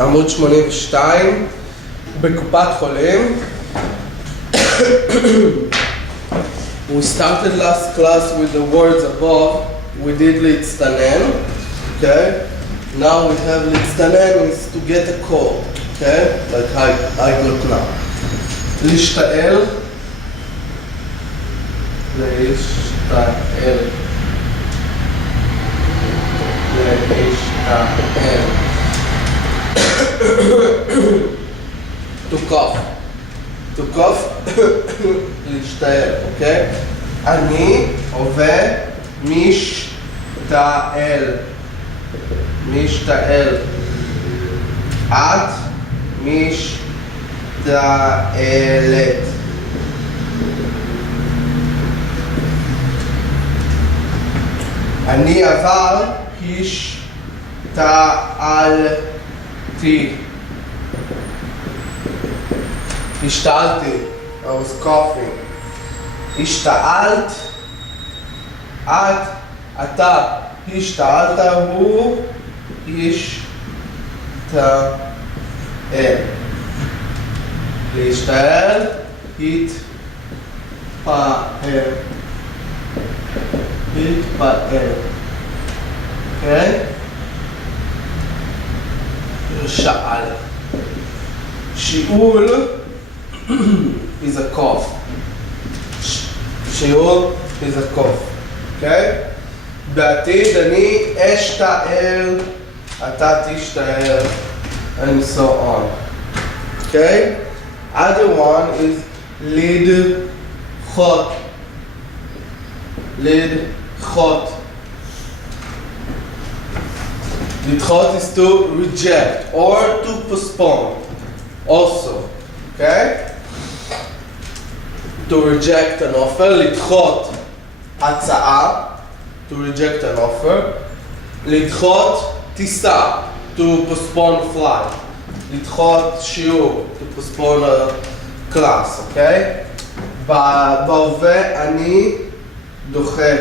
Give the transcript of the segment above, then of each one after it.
עמוד 82, בקופת חולים. We started last class with the words above. We did להצטנן, okay? Now we have להצטנן is to get a cold, okay? Like I got now. להשתעל. להשתעל. להשתעל. To cough. To cough. להשתעל, אוקיי? אני עובד משתעל. משתעל. את משתעלת. אני אבל השתעלתי. השתעלתי. I was coughing. השתעלת. אתה השתעלת, הוא השתעל. להשתעל, התפעל. התפעל. אוקיי? שאל. שיעול is a cough. שיעול is a cough. אוקיי? בעתיד אני אשתעל, אתה תשתעל, and so on. Okay? Other one is לדחות. לדחות. לדחות is to reject or to postpone also. Okay? To reject an offer, לדחות הצעה. To reject an offer. לדחות טיסה. To postpone a flight. לדחות שיעור. To postpone a class, okay? בהווה אני דוחה.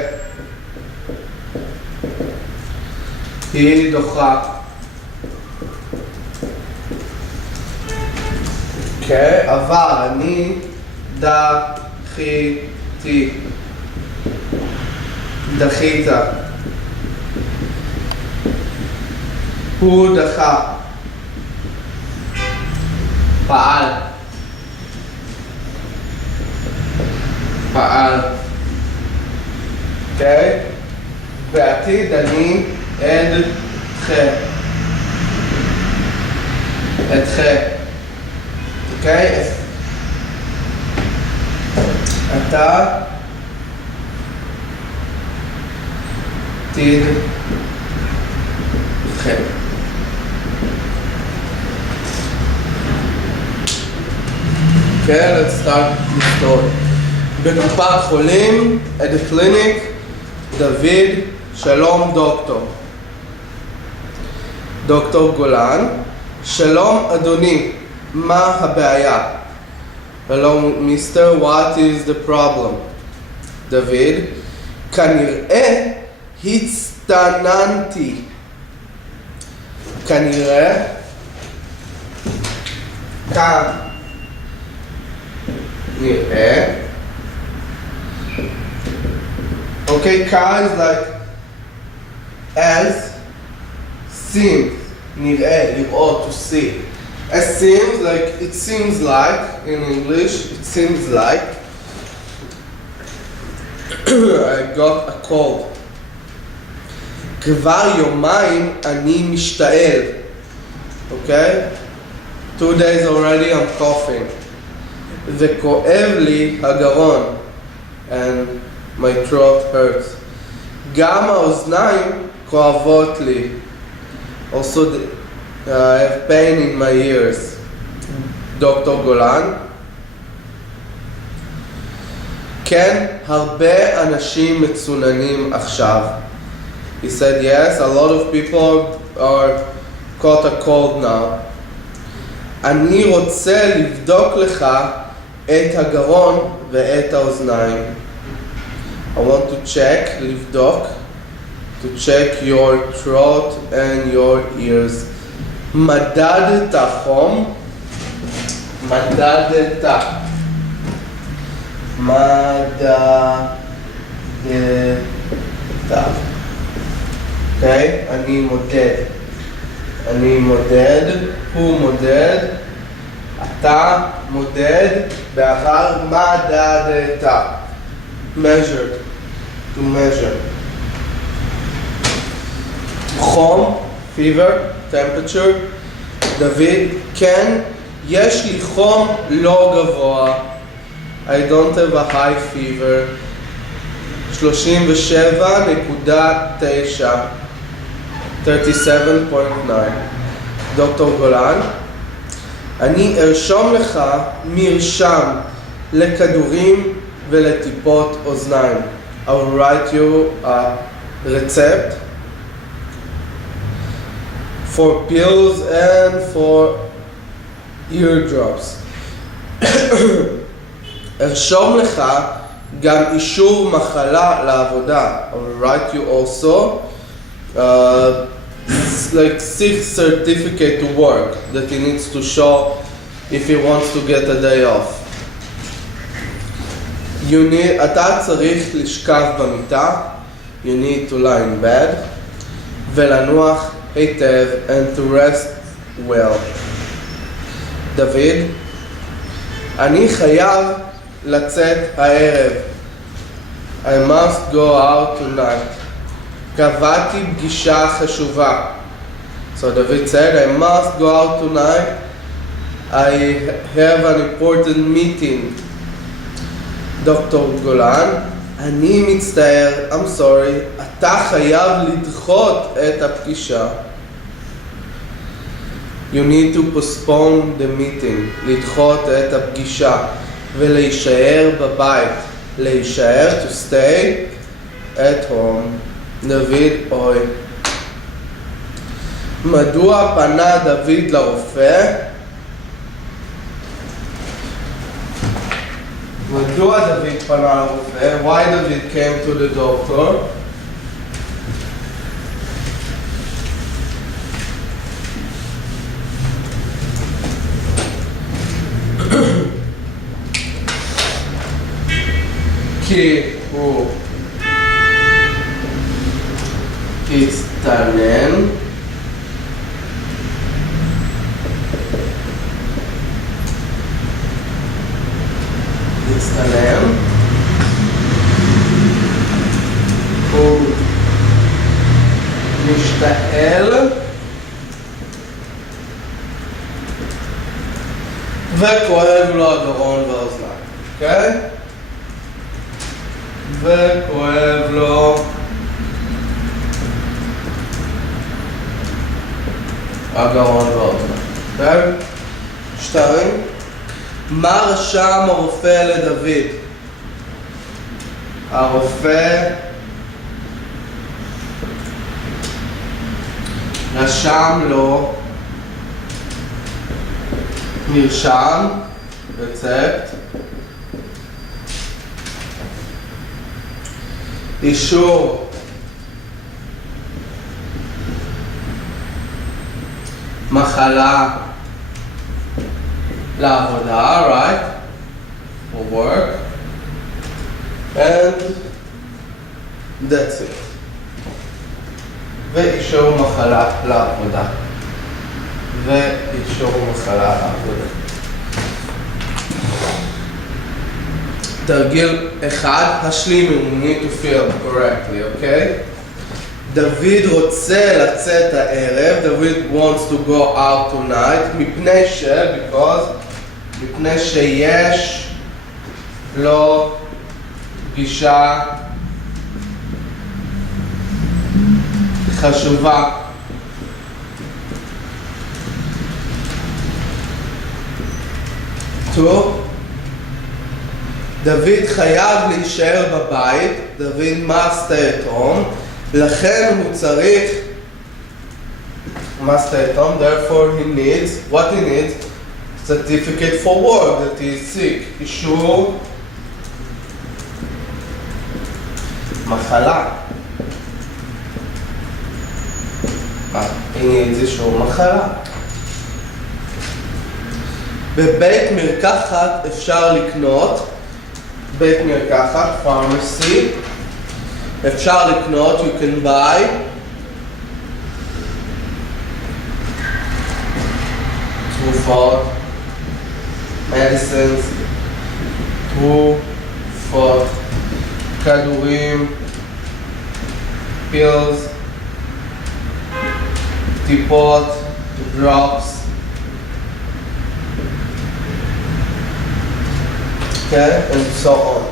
היא דוחה. אוקיי? אבל אני דחיתי. דחית. הוא דחה. פעל. פעל. אוקיי? בעתיד אני אדחה. אדחה. אוקיי? אתה תדחה. Okay, let's start the story. בקופת חולים, at the clinic, דוד, שלום דוקטור. דוקטור גולן, שלום אדוני, מה הבעיה? Hello mister, what is the problem? דוד, כנראה הצטננתי. כנראה נראה. Okay, ka is like as, seems, נראה, לראות, to see. As seems, like, it seems like, in English, it seems like I got a cold. כבר יומיים אני משתעל. Okay? 2 days already I'm coughing. וכואב לי הגרון. And my throat hurts. גם האוזניים כואבות לי. Also, I have pain in my ears. דוקטור גולן. כן, הרבה אנשים מצוננים עכשיו. He said yes, a lot of people are caught a cold now. אני רוצה לבדוק לך את הגרון ואת האוזניים. I want to check, לבדוק, to check your throat and your ears. מדדת חום. מדדת. אוקיי? אני מודד. אני מודד, הוא מודד, אתה מודד, בעבר מדדת. measured, to measure. חום, fever, temperature. דוד, כן, יש לי חום לא גבוה. I don't have a high fever. 37.9. 37.9. דוקטור גולן, אני ארשום לך מרשם לכדורים ולטיפות אוזניים. I will write you a recept for pills and for eardrops. ארשום לך גם אישור מחלה לעבודה. I will write you also like sick certificate to work that he needs to show if he wants to get a day off. אתה צריך לשכב במיטה. You need to lie in bed ולנוח היטב and to rest well. דוד, אני חייב לצאת הערב. I must go out tonight. קבעתי פגישה חשובה. So David said, I must go out tonight. I have an important meeting. דוקטור גולן, אני מצטער, I'm sorry, אתה חייב לדחות את הפגישה. You need to postpone the meeting. לדחות את הפגישה ולהישאר בבית. להישאר, to stay at home. דוד, אוי. מדוע פנה דוד לרופא? מדוע דוד פנה לרופא? Why David came to the doctor? כי הוא הצטנן הוא משתעל וכואב לו הגרון והאוזניים, אוקיי? וכואב לו הגרון והאוזניים, אוקיי? 2. מה רשם הרופא לדוד? הרופא רשם לו מרשם, רצפט, אישור מחלה לעבודה, right? For work. And that's it. ואישור מחלה לעבודה. ואישור מחלה לעבודה. תרגיל 1, השלימו, you need to feel correctly, okay? דוד רוצה לצאת הערב, דוד wants to go out tonight, מפני שיש לו פגישה חשובה. טוב, דוד חייב להישאר בבית, דוד must stay at home, לכן הוא צריך must stay at home, therefore he needs, what he needs? Certificate for work that he is sick, אישור מחלה. he needs אישור מחלה. בבית מרקחת אפשר לקנות, בית מרקחת, pharmacy, אפשר לקנות, you can buy תרופות, medicines, תרופות, כדורים, pills, טיפות, drops, okay, and so on.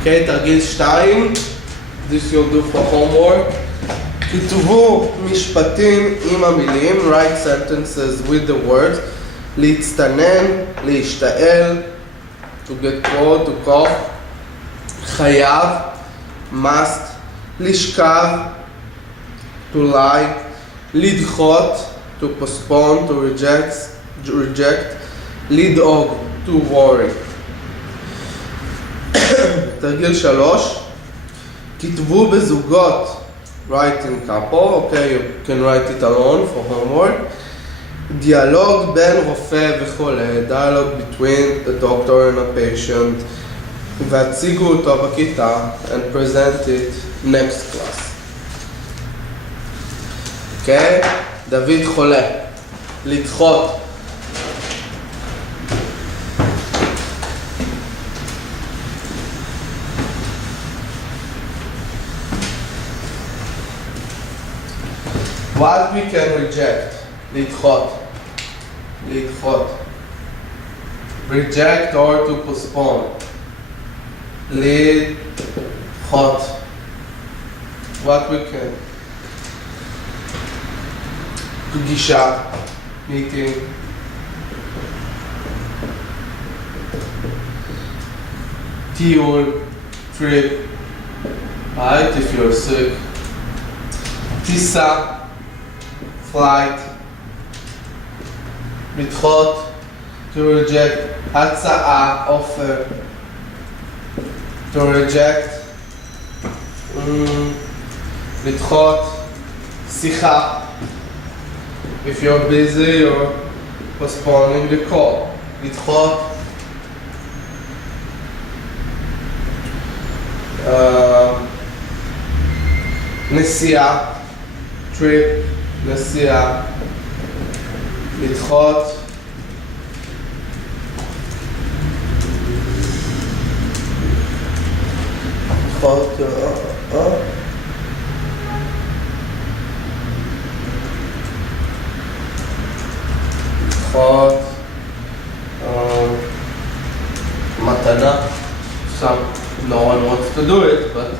Okay, תרגיל 2, this you'll do for homework. כתבו משפטים עם המילים, write sentences with the words, להצטנן, להשתעל, to get cold, to cough, חייב, must, לשכב, to lie, לדחות, to postpone, to reject, לדאוג, to worry. תרגיל 3, כתבו בזוגות, write in couple, okay, you can write it alone for homework. דיאלוג בין רופא וחולה, dialogue between the doctor and a patient, והציגו אותו בכיתה and present it next class. Okay, דוד חולה, לדחות. What we can reject, לדחות, לדחות. Reject or to postpone. לדחות. What we can. פגישה, meeting. טיול, trip. Right, if you're sick. טיסה. flight, לדחות, to reject, הצעה, offer, to reject, לדחות, שיחה, if you're busy or postponing the call, לדחות, נסיעה, trip, נסיעה, לדחות, לדחות, לדחות, מתנה, no one wants to do it, but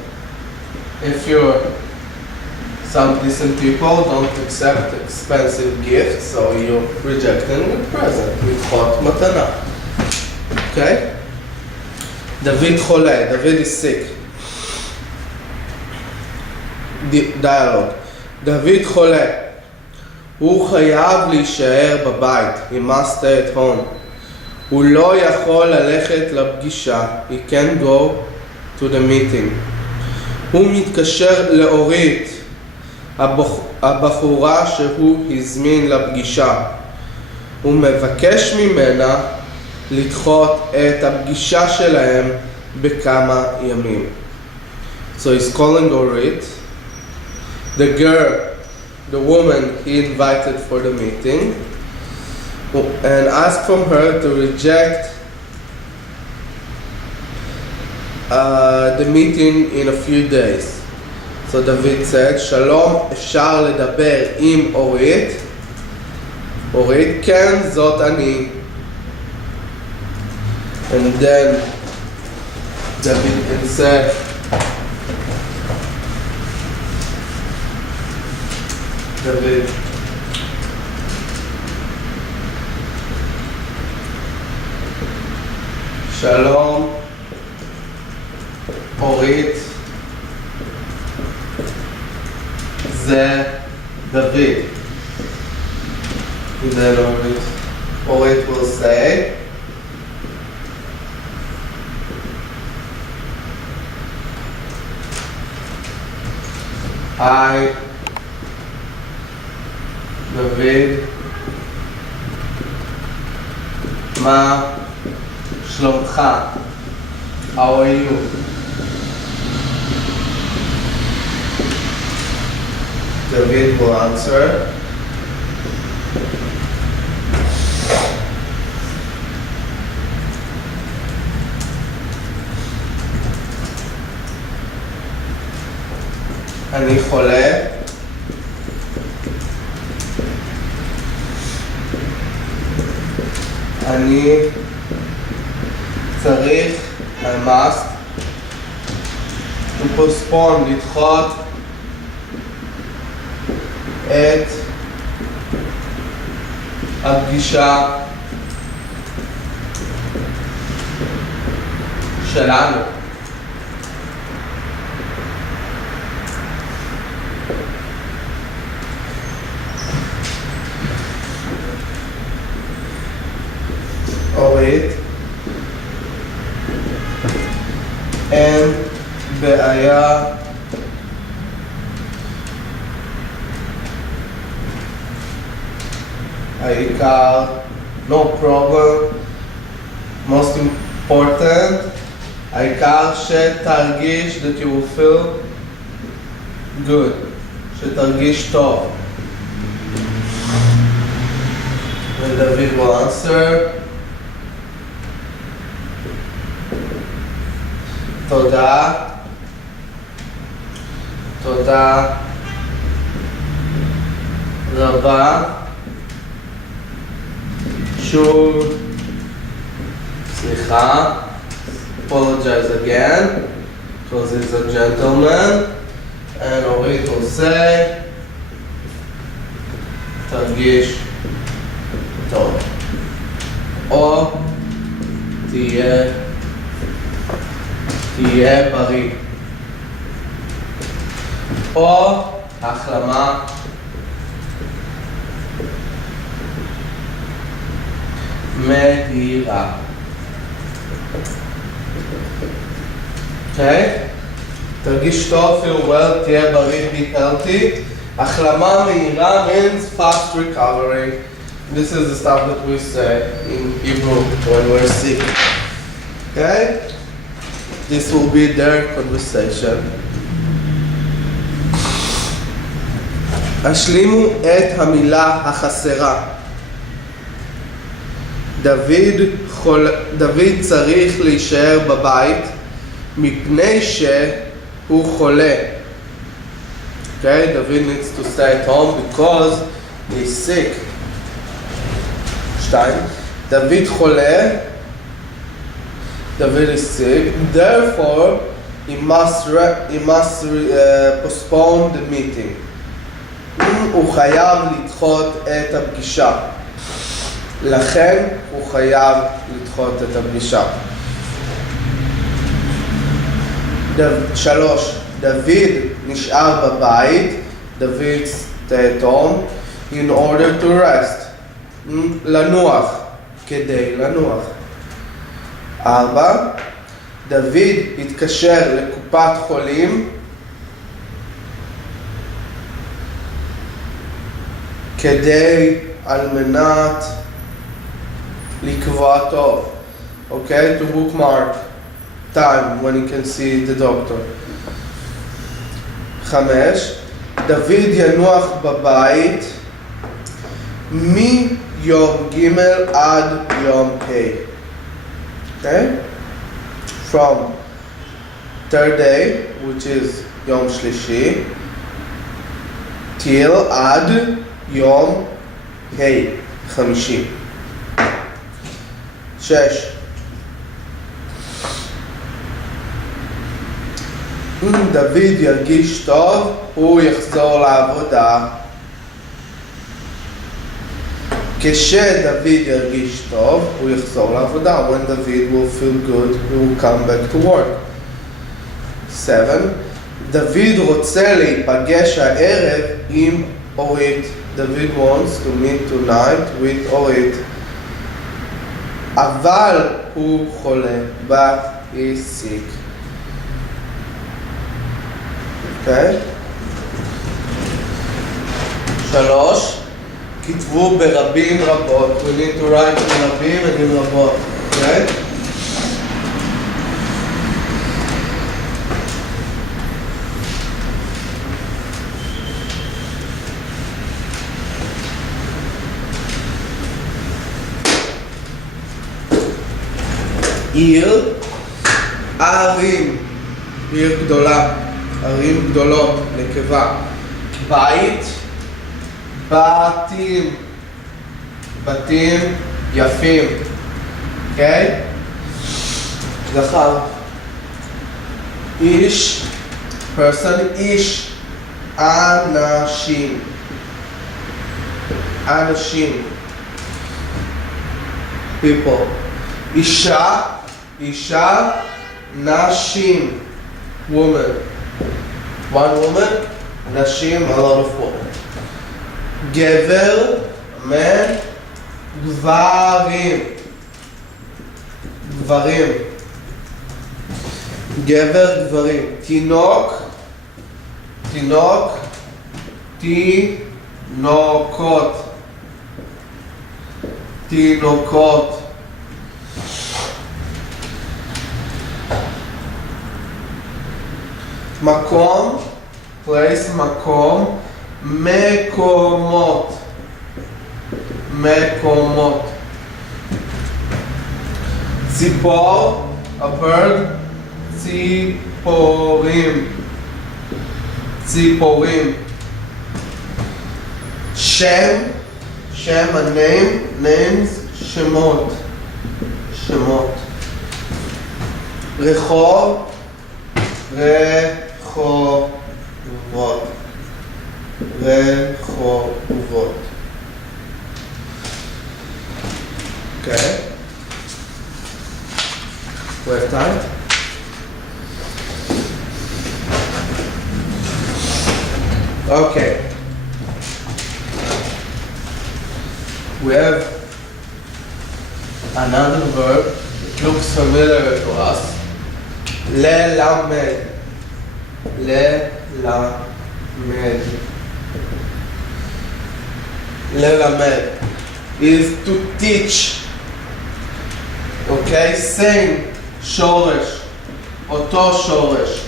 if you're some decent people don't accept expensive gifts, so you're rejecting a present with hot matana. Okay? David חולה, David is sick. Dialogue. David חולה. הוא חייב להישאר בבית. He must stay at home. הוא לא יכול ללכת לפגישה. He can't go to the meeting. הוא מתקשר לאורית. הבחורה שהוא הזמין לפגישה. הוא מבקש ממנה לדחות את הפגישה שלהם בכמה ימים. So he's calling Orit, the girl, the woman he invited for the meeting, and asked from her to reject the meeting in a few days. So David said, שלום, אפשר לדבר עם אורית? אורית, כן, זאת אני. And then David can say, David, שלום, אורית, זה דוד. And then Orit will say, hi, David, מה שלומך? How are you? David will answer. אני חולה. אני צריך, I must, to postpone, לדחות את הפגישה שלנו. אורית, אין בעיה העיקר, no problem, most important, העיקר שתרגיש that you will feel good, שתרגיש טוב. And David will answer. תודה. תודה רבה. שוב. סליחה. Apologize again. Because he's a gentleman. And אורית will say. תרגיש טוב. או תהיה בריא. או החלמה מהירה. אוקיי? תרגיש טוב, feel well, תהיה בריא, be healthy. החלמה מהירה means fast recovery. This is the stuff that we say in Hebrew when we're sick. Okay? This will be their conversation. השלימו את המילה החסרה. דוד צריך להישאר בבית מפני שהוא חולה. Okay, David needs to stay at home because he's sick. 2. דוד חולה. David is sick. Therefore, he must postpone the meeting. הוא חייב לדחות את הפגישה. לכן הוא חייב לדחות את הפגישה. 3. דוד נשאר בבית. David stay at home in order to rest. לנוח. כדי לנוח. 4. דוד התקשר לקופת חולים כדי על מנת לקבוע תור. Okay, to bookmark time when you can see the doctor. 5. דוד ינוח בבית מיום ג' עד יום ה'. Okay? From third day, which is יום שלישי, till עד יום ה' חמישי. 6. אם דוד ירגיש טוב, הוא יחזור לעבודה. כשדוד ירגיש טוב, הוא יחזור לעבודה. When David will feel good, he will come back to work. 7. דוד רוצה להיפגש הערב עם אורית. David wants to meet tonight with אורית. אבל הוא חולה. But he's sick. Okay? 3. כתבו ברבים רבות. We need to write in רבים and in רבות. Okay? עיר, ערים, עיר גדולה, ערים גדולות, נקבה. בית, בתים, בתים יפים, אוקיי? זכר. איש, person, איש, אנשים, אנשים, people. אישה, אישה, נשים, woman, one woman, נשים, a lot of women. גבר, man, גברים, גברים, גבר, גברים. תינוק, תינוק, תינוקות, תינוקות. מקום, place, מקום, מקומות, מקומות. ציפור, a bird, ציפורים, ציפורים. שם, שם, a name, names, שמות, שמות. רחוב, רחובות, רחובות. Okay. We have time? Okay. We have another verb that looks familiar to us. ללמד, ללמד, ללמד is to teach. Okay, same שורש, אותו שורש,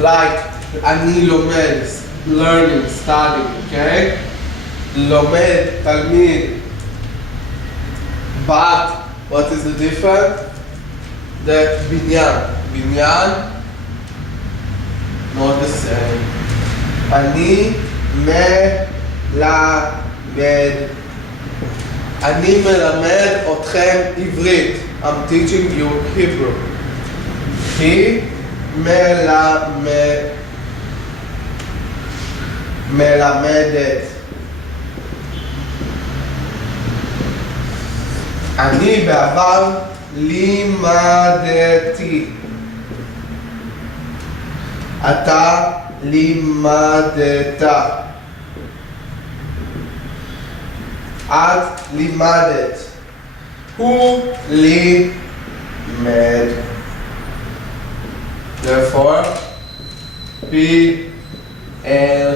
like אני לומד, learning, studying, okay? לומד, תלמיד. But what is the difference? The בניין, בניין not the same. אני מלמד, אני מלמד אתכם עברית. I'm teaching you Hebrew. היא מלמדת. אני בעבר לימדתי. אתה לימדת. את לימדת. הוא לימד. Therefore, PL.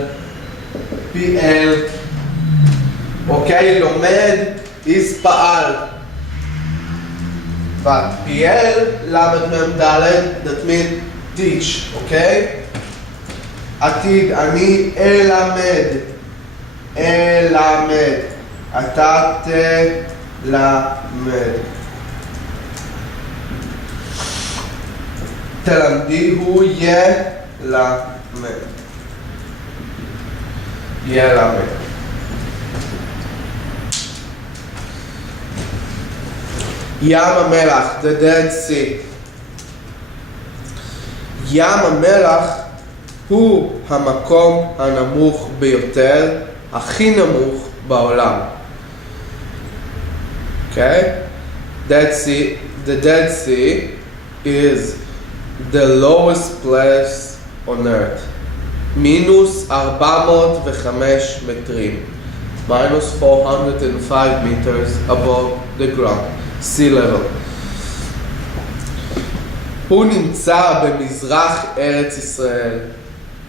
Okay, לומד is פעל. But PL, למד מם דלת, that means teach, okay? עתיד, אני אלמד. אלמד. אתה תלמד. תלמדי, הוא ילמד. ילמד. ים המלח, the Dead Sea. ים המלח הוא המקום הנמוך ביותר, הכי נמוך בעולם. Okay? Dead Sea, the Dead Sea is the lowest place on earth. מינוס 405 מטרים. minus 405 meters above the ground. Sea level. הוא נמצא במזרח ארץ ישראל.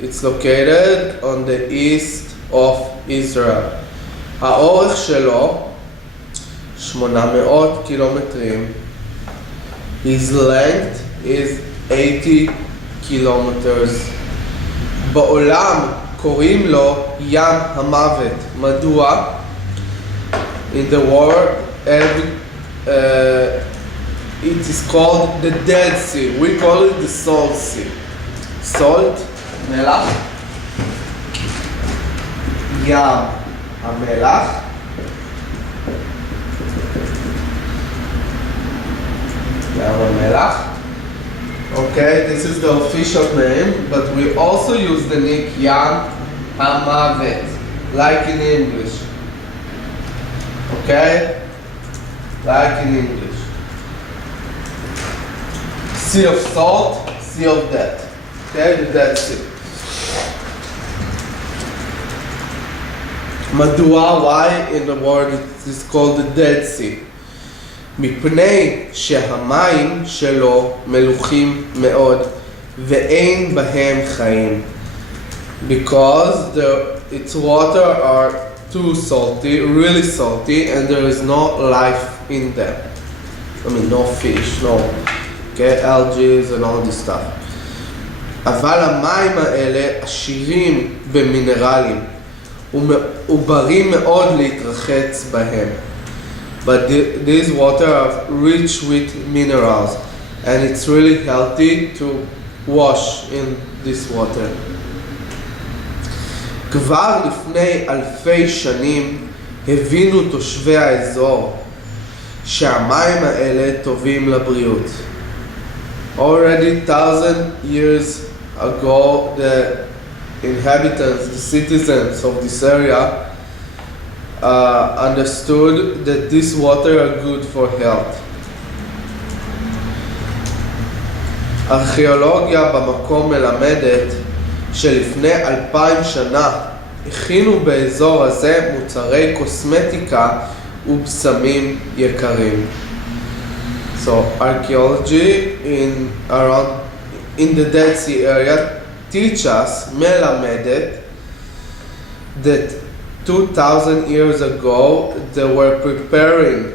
It's located on the east of Israel. האורך שלו 800 קילומטרים. His length is 80 kilometers. בעולם קוראים לו ים המוות. מדוע? In the world, it is called the Dead Sea. We call it the Salt Sea. Salt, מלח. ים המלח. ים המלח. Okay, this is the official name, but we also use the nick Yam HaMavet, like in English. Okay? Like in English. Sea of salt, sea of death. Okay, the Dead Sea. מדוע, why in the world it is called the Dead Sea? מפני שהמים שלו מלוחים מאוד ואין בהם חיים. Because its water are too salty, really salty, and there is no life in them. I mean, no fish, no algae and all this stuff. אבל המים האלה עשירים במינרלים וברים מאוד להתרחץ בהם. But these water are rich with minerals, and it's really healthy to wash in this water. כבר לפני אלפי שנים הבינו תושבי האזור שהמים האלה טובים לבריאות. Already 1,000 years ago, the inhabitants, the citizens of this area understood that this water are good for health. ארכיאולוגיה במקום מלמדת שלפני 2,000 שנה הכינו באזור הזה מוצרי קוסמטיקה ובשמים יקרים. So archaeology in the Dead Sea area teach us, מלמדת, that 2,000 years ago they were preparing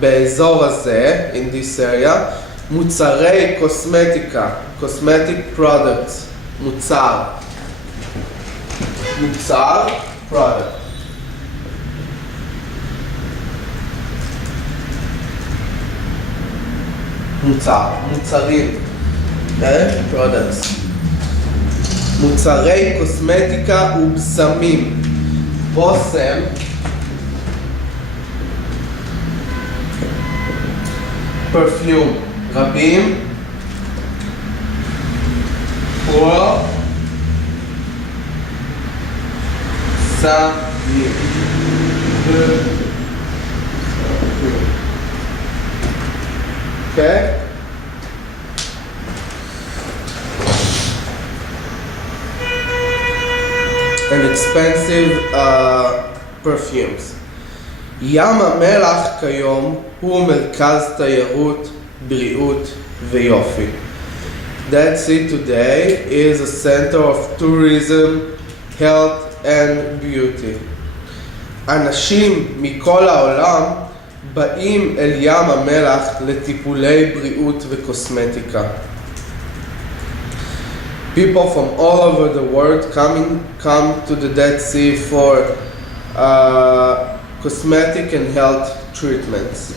באזור הזה, in this area, מוצרי קוסמטיקה, cosmetic products, מוצר, product. מוצרים, products. מוצרי קוסמטיקה ובשמים. בושם, perfume, רבים, פרו, סמים. Okay? And expensive perfumes. ים המלח כיום הוא מרכז תיירות, בריאות ויופי. Dead Sea today is a center of tourism, health and beauty. אנשים מכל העולם באים אל ים המלח לטיפולי בריאות וקוסמטיקה. People from all over the world come to the Dead Sea for cosmetic and health treatments.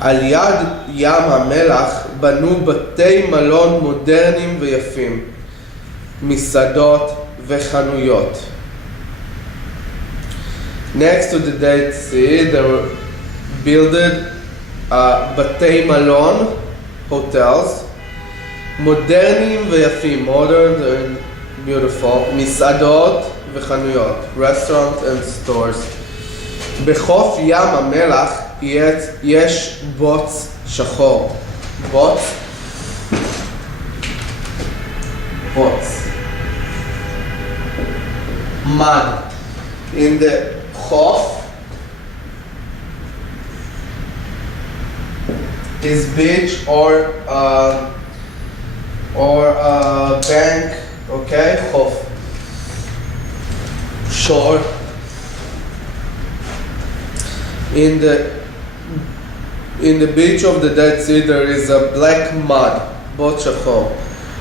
על יד ים המלח בנו בתי מלון מודרניים ויפים, מסעדות וחנויות. Next to the Dead Sea there were built בתי מלון, hotels, מודרניים ויפים, modern and beautiful, מסעדות וחנויות, restaurants and stores. בחוף ים המלח יש בוץ שחור. בוץ. mud. In the חוף is beach or bank, okay, חוף. shore. In the beach of the Dead Sea there is a black mud, בוץ שחור.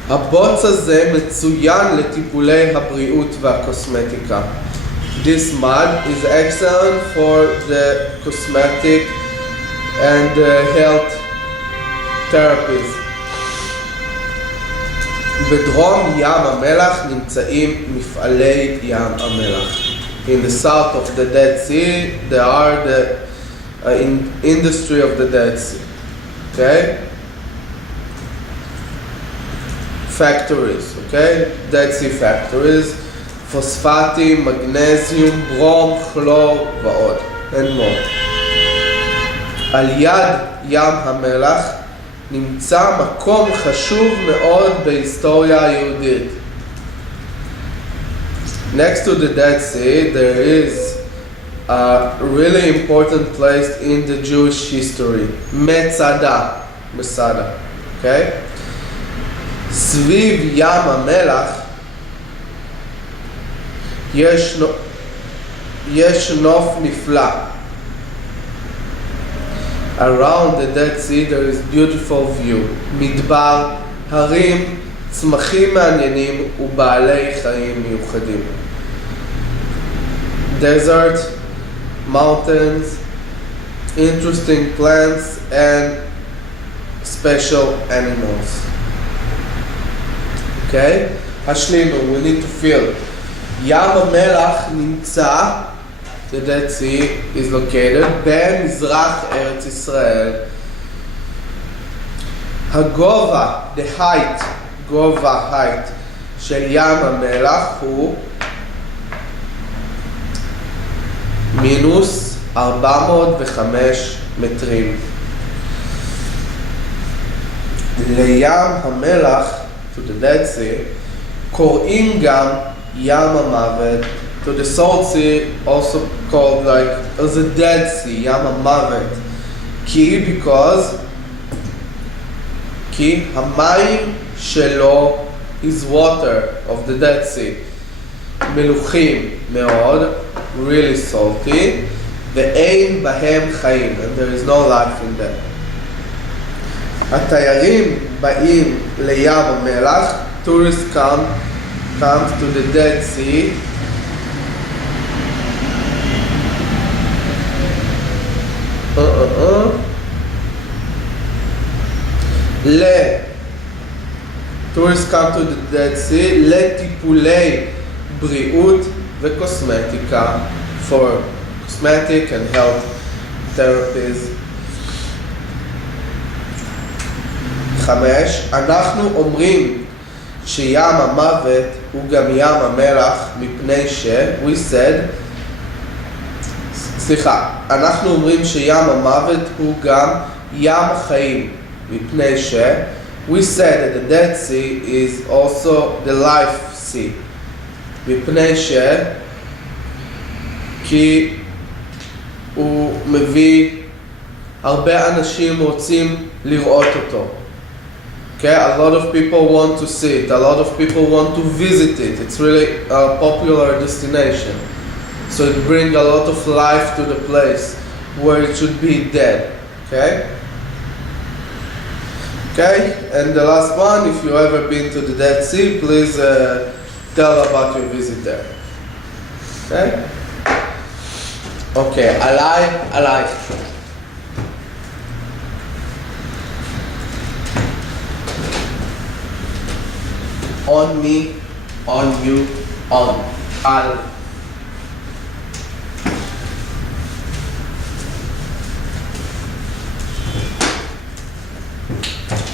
הבוץ הזה מצוין לטיפולי הבריאות והקוסמטיקה. This mud is excellent for the cosmetic and health therapies. בדרום ים המלח נמצאים מפעלי ים המלח. In the south of the Dead Sea, there are the industry of the Dead Sea. Okay? Factories, okay? Dead Sea factories, פוספטים, מגנזיום, ברום, כלור ועוד, and more. על יד ים המלח נמצא מקום חשוב מאוד בהיסטוריה היהודית. Next to the Dead Sea, there is a really important place in the Jewish history, Masada, okay? סביב ים המלח יש נוף נפלא. Around the Dead Sea there is beautiful view, מדבר, הרים, צמחים מעניינים ובעלי חיים מיוחדים. Desert, mountains, interesting plants and special animals. Okay? השלימו, we need to feel. ים המלח נמצא, the Dead Sea is located במזרח ארץ ישראל. הגובה, the height, height של ים המלח הוא מינוס 405 מטרים. לים המלח, to the Dead Sea, קוראים גם ים המוות. To the Salt Sea, also called like the Dead Sea, ים המוות. כי המים שלו is water of the Dead Sea. מלוחים מאוד, really salty, ואין בהם חיים, and there is no life in them. התיירים באים לים המלח, tourists come to the Dead Sea, tourists come to the Dead Sea לטיפולי בריאות וקוסמטיקה, for cosmetic and health therapies. 5. אנחנו אומרים שים המוות הוא גם ים המלח מפני אנחנו אומרים שים המוות הוא גם ים החיים מפני we said that the Dead Sea is also the life sea. מפני כי הוא מביא הרבה אנשים רוצים לראות אותו. Okay, a lot of people want to see it, a lot of people want to visit it. It's really a popular destination. So it brings a lot of life to the place where it should be dead. Okay? Okay, and the last one, if you ever been to the Dead Sea, please tell about your visit there. Okay? Okay, עליי. On me, on you, on. על.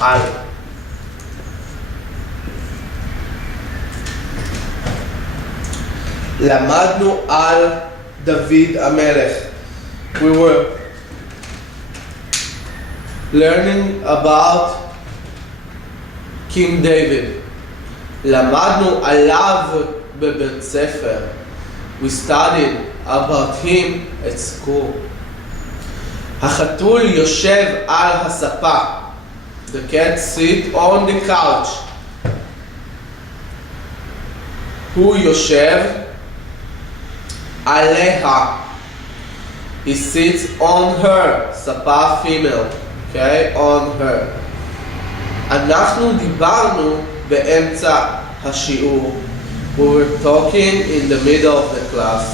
על. למדנו על דוד המלך. We were learning about King David. למדנו עליו בבית ספר. We studied about him at school. החתול יושב על הספה. The cat sit on the couch. הוא יושב עליה. He sits on her, ספה female, okay? On her. אנחנו דיברנו באמצע השיעור. We were talking in the middle of the class.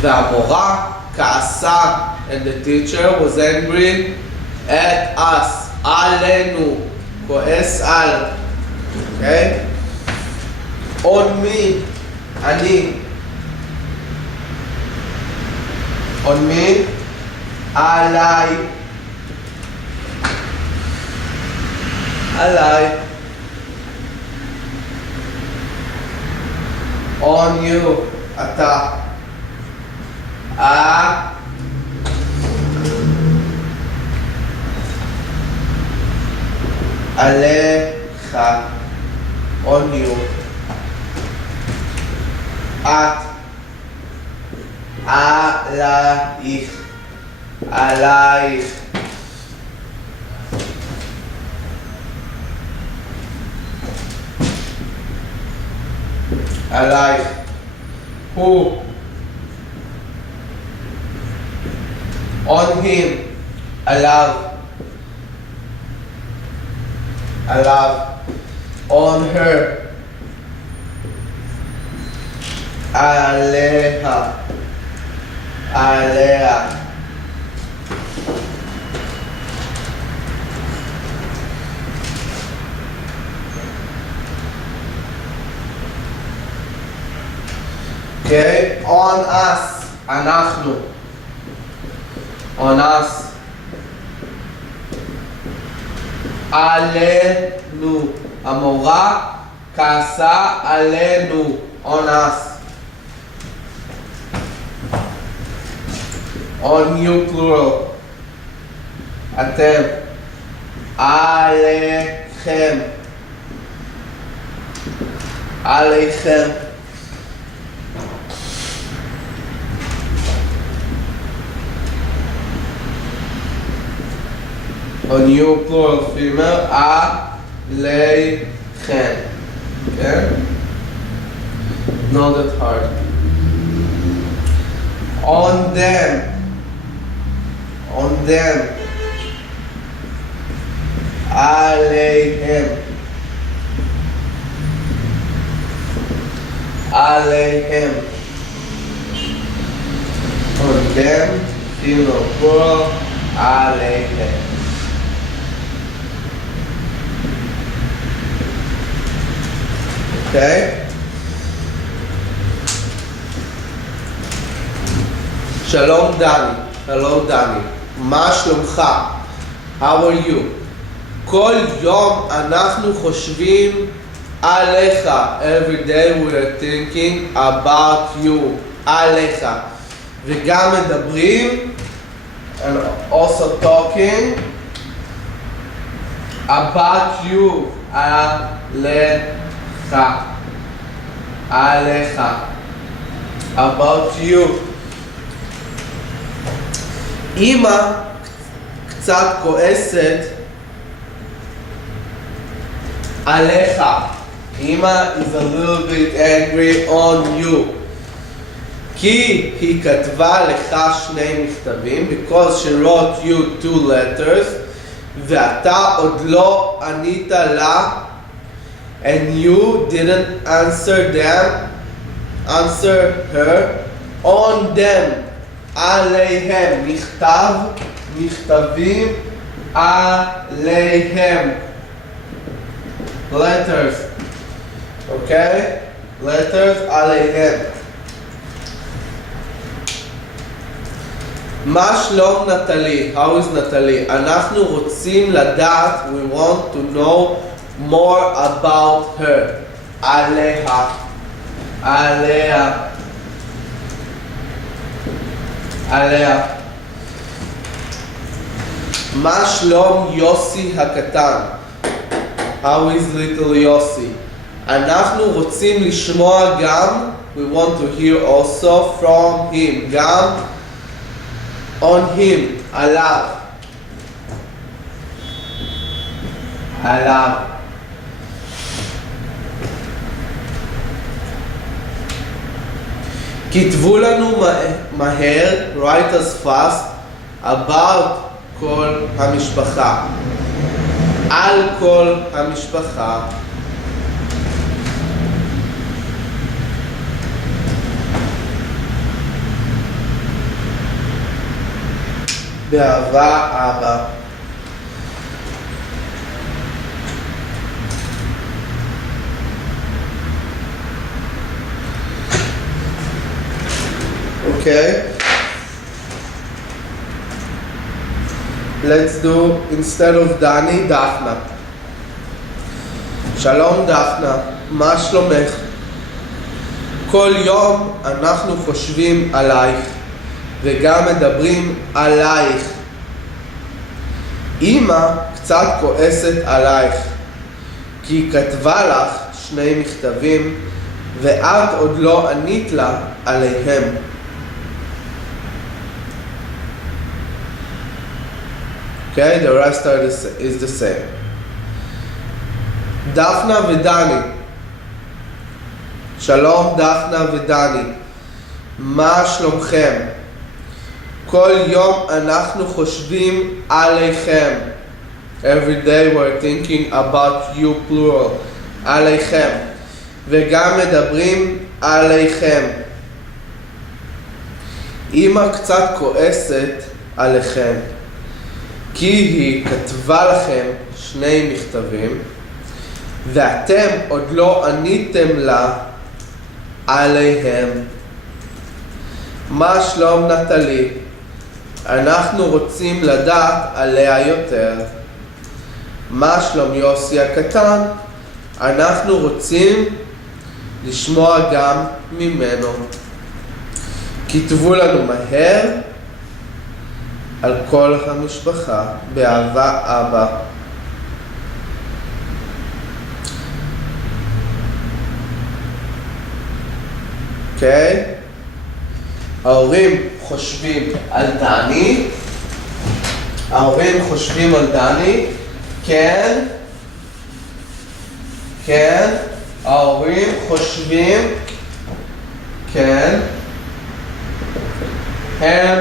והמורה כעסה, and the teacher was angry at us, עלינו, כועס על, okay? On me, אני. On me, עליי. עליי. On you, אתה. עליך. On you. את. עלייך. עלייך. עלייך. הוא. On him. עליו. עליו. On her. עליה. עליה. Okay, on us, אנחנו. On us. עלינו. המורה כעסה עלינו. On us. On you plural. אתם. עליכם. עליכם. On you plural female. עליכם. Okay? Not that hard. On them. On them. עליהם. עליהם. On them. Female plural. עליהם. Okay? שלום דני. Hello דני. מה שלומך? How are you? כל יום אנחנו חושבים עליך. Every day we are thinking about you. עליך. וגם מדברים and also talking about you. עליך. עליך. About you. אמא קצת כועסת עליך. אמא is a little bit angry on you. כי היא כתבה לך שני מכתבים, because she wrote you 2 letters, ואתה עוד לא ענית לה, and you didn't answer her on them. עליהם. מכתב, מכתבים, עליהם. Letters. Okay? Letters, עליהם. מה שלום נטלי? How is נטלי? אנחנו רוצים לדעת, we want to know more about her. עליה. עליה. עליה. מה שלום יוסי הקטן? How is little יוסי? אנחנו רוצים לשמוע גם, we want to hear also from him, גם on him, עליו. עליו. כתבו לנו מהר, write as fast, about כל המשפחה. על כל המשפחה. באהבה אבא. Okay. Let's do, instead of Dani, Daphna. שלום דפנה, מה שלומך? כל יום אנחנו חושבים עלייך וגם מדברים עלייך. אמא קצת כועסת עלייך כי היא כתבה לך 2 מכתבים ואת עוד לא ענית לה עליהם. Okay, the rest is the same. דפנה ודני. שלום דפנה ודני. מה שלומכם? כל יום אנחנו חושבים עליכם. Every day we're thinking about you plural. עליכם. וגם מדברים עליכם. אמא קצת כועסת עליכם. כי היא כתבה לכם 2 מכתבים ואתם עוד לא עניתם לה עליהם. מה שלום נטלי? אנחנו רוצים לדעת עליה יותר. מה שלום יוסי הקטן? אנחנו רוצים לשמוע גם ממנו. כתבו לנו מהר על כל המשפחה, באהבה אבא. אוקיי? ההורים חושבים על דני. ההורים חושבים על דני. כן. כן. ההורים חושבים. כן. הם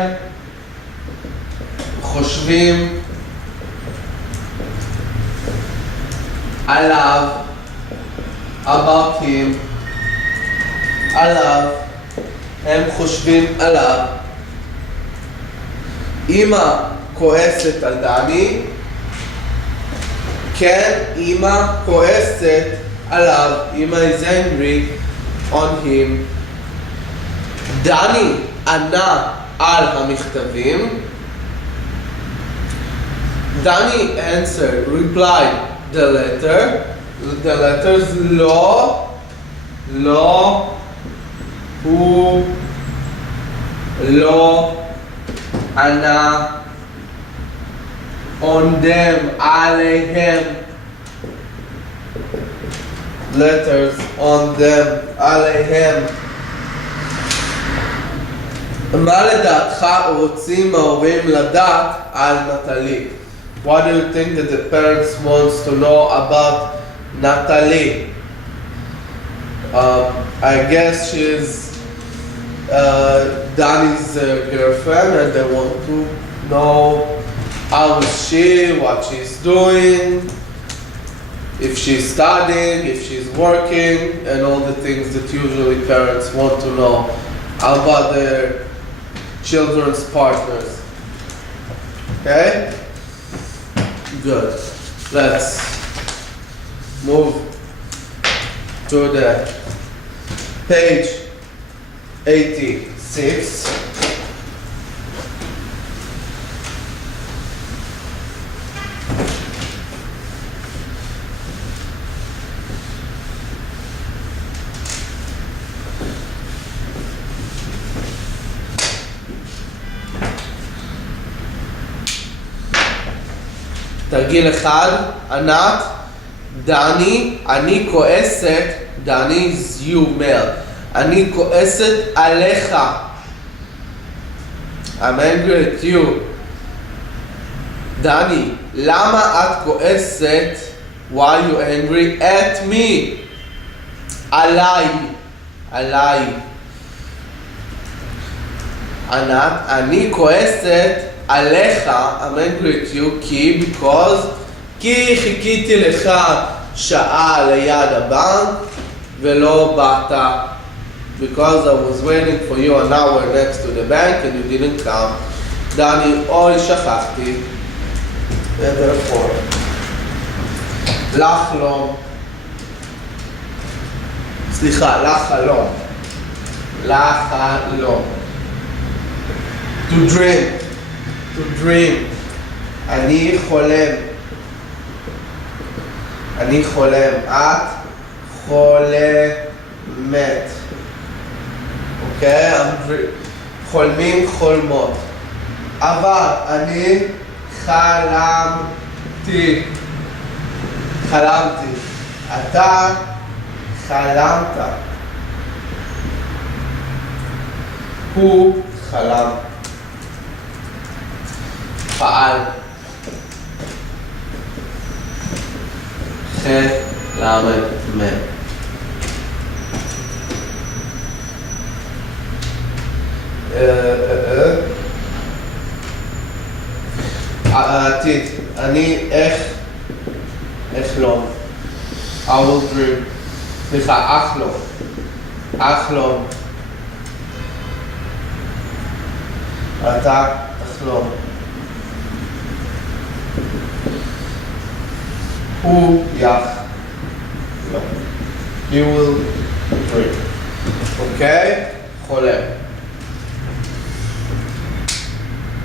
חושבים עליו, about him, עליו, הם חושבים עליו. אמא כועסת על דני. כן, אמא כועסת עליו. אמא is angry on him. דני ענה על המכתבים. Danny answered, replied the letter. The letters lo, who, lo, ana, on them, עליהם. Letters on them, עליהם. מה לדעתך רוצים ההורים לדעת על נטלי? What do you think that the parents want to know about Natalie? I guess she's Danny's girlfriend and they want to know how is she, what she's doing, if she's studying, if she's working, and all the things that usually parents want to know about their children's partners. Okay? Good. Let's move to the page 86. תרגיל 1, ענת, דני, אני כועסת, דני is you male, אני כועסת עליך. I'm angry at you. דני, למה את כועסת? Why are you angry at me? עליי, עליי. ענת, אני כועסת עליך, I'm angry at you, כי חיכיתי לך שעה ליד הבנק ולא באת. Because I was waiting for you an hour next to the bank and you didn't come. דני, אוי, שכחתי. therefore. לחלום. סליחה, לחלום. לחלום. To dream. To dream. אני חולם. אני חולם. את חולמת. אוקיי? חולמים חולמות. אבל אני חלמתי. חלמתי. אתה חלמת. הוא חלם. פעל. חלמת. העתיד, אני אחלום. I will dream. סליחה, אחלום. אתה תחלום. הוא יחלום. You will dream. אוקיי? חולם.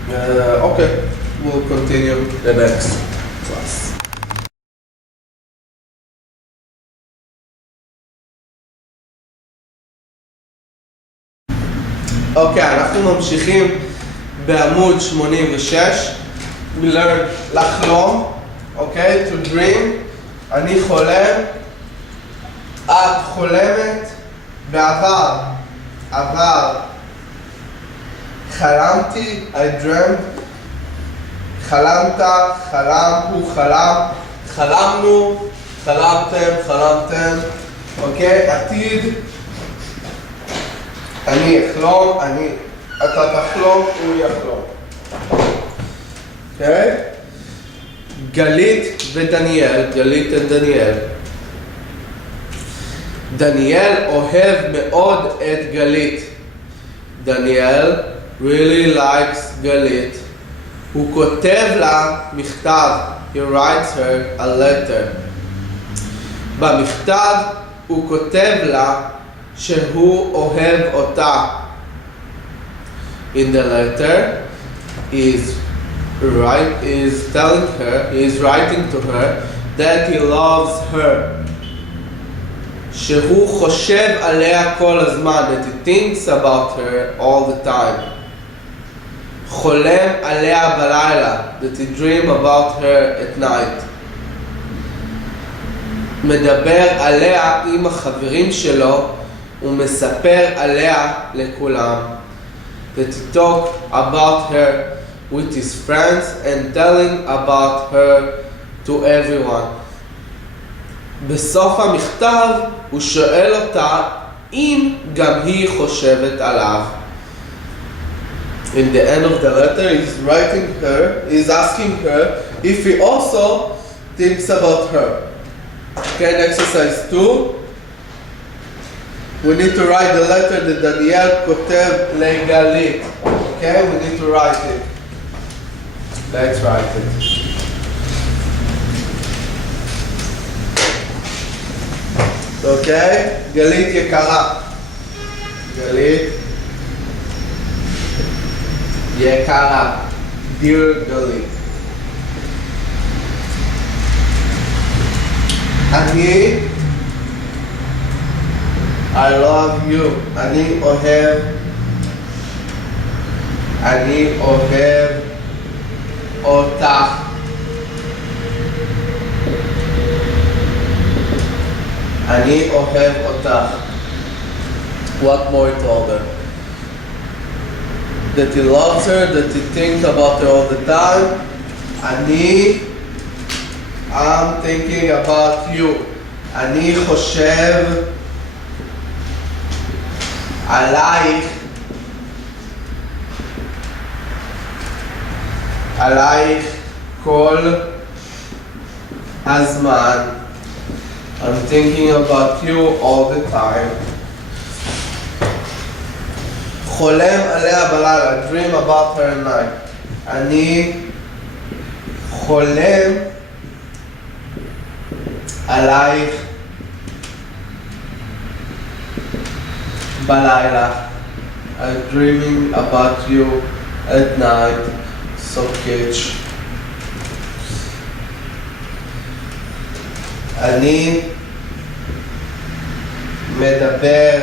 Okay, we'll continue the next class. אוקיי, אנחנו ממשיכים בעמוד 86. We learn לחלום, אוקיי? To dream. אני חולם. את חולמת. בעבר. חלמתי, I dreamt. חלמת, חלם, הוא חלם. חלמנו, חלמתם. אוקיי? עתיד. אני אחלום, אתה תחלום, הוא יחלום. אוקיי? גלית ודניאל, דניאל אוהב מאוד את גלית. דניאל really likes גלית. הוא כותב לה מכתב. He writes her a letter. במכתב הוא כותב לה שהוא אוהב אותה. In the letter, he is writing to her that he loves her. שהוא חושב עליה כל הזמן, that he thinks about her all the time. חולם עליה בלילה, that he dream about her at night. מדבר עליה עם החברים שלו ומספר עליה לכולם. That he talk about her with his friends and telling about her to everyone. בסוף המכתב הוא שואל אותה אם גם היא חושבת עליו. In the end of the letter he's asking her if he also thinks about her. Okay, exercise 2. We need to write the letter that Daniel כותב לגלית. Okay, we need to write it. Let's write it. Okay, גלית יקרה. גלית יקרה. Dear גלית. I love you. אני אוהב אותך. אני אוהב אותך. What more he told her? That he loves her, that he thinks about her all the time. I'm thinking about you. אני חושב עלייך עלייך כל הזמן. I'm thinking about you all the time. חולם עליה בלילה. Dream about her at night. אני חולם עלייך בלילה. I'm dreaming about you at night. So catch. אני מדבר.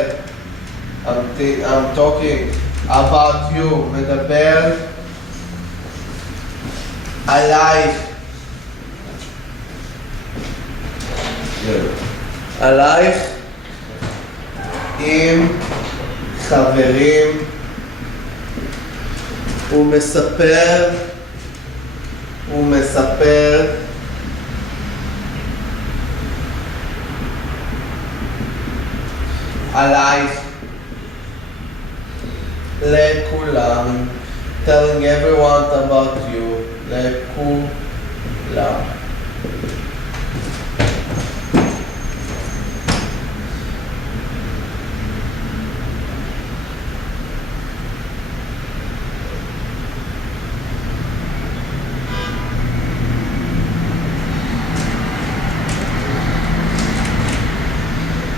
I'm talking about you. מדבר עלייך. עלייך עם חברים. הוא מספר עלייך לכולם. Telling everyone about you. לכולם.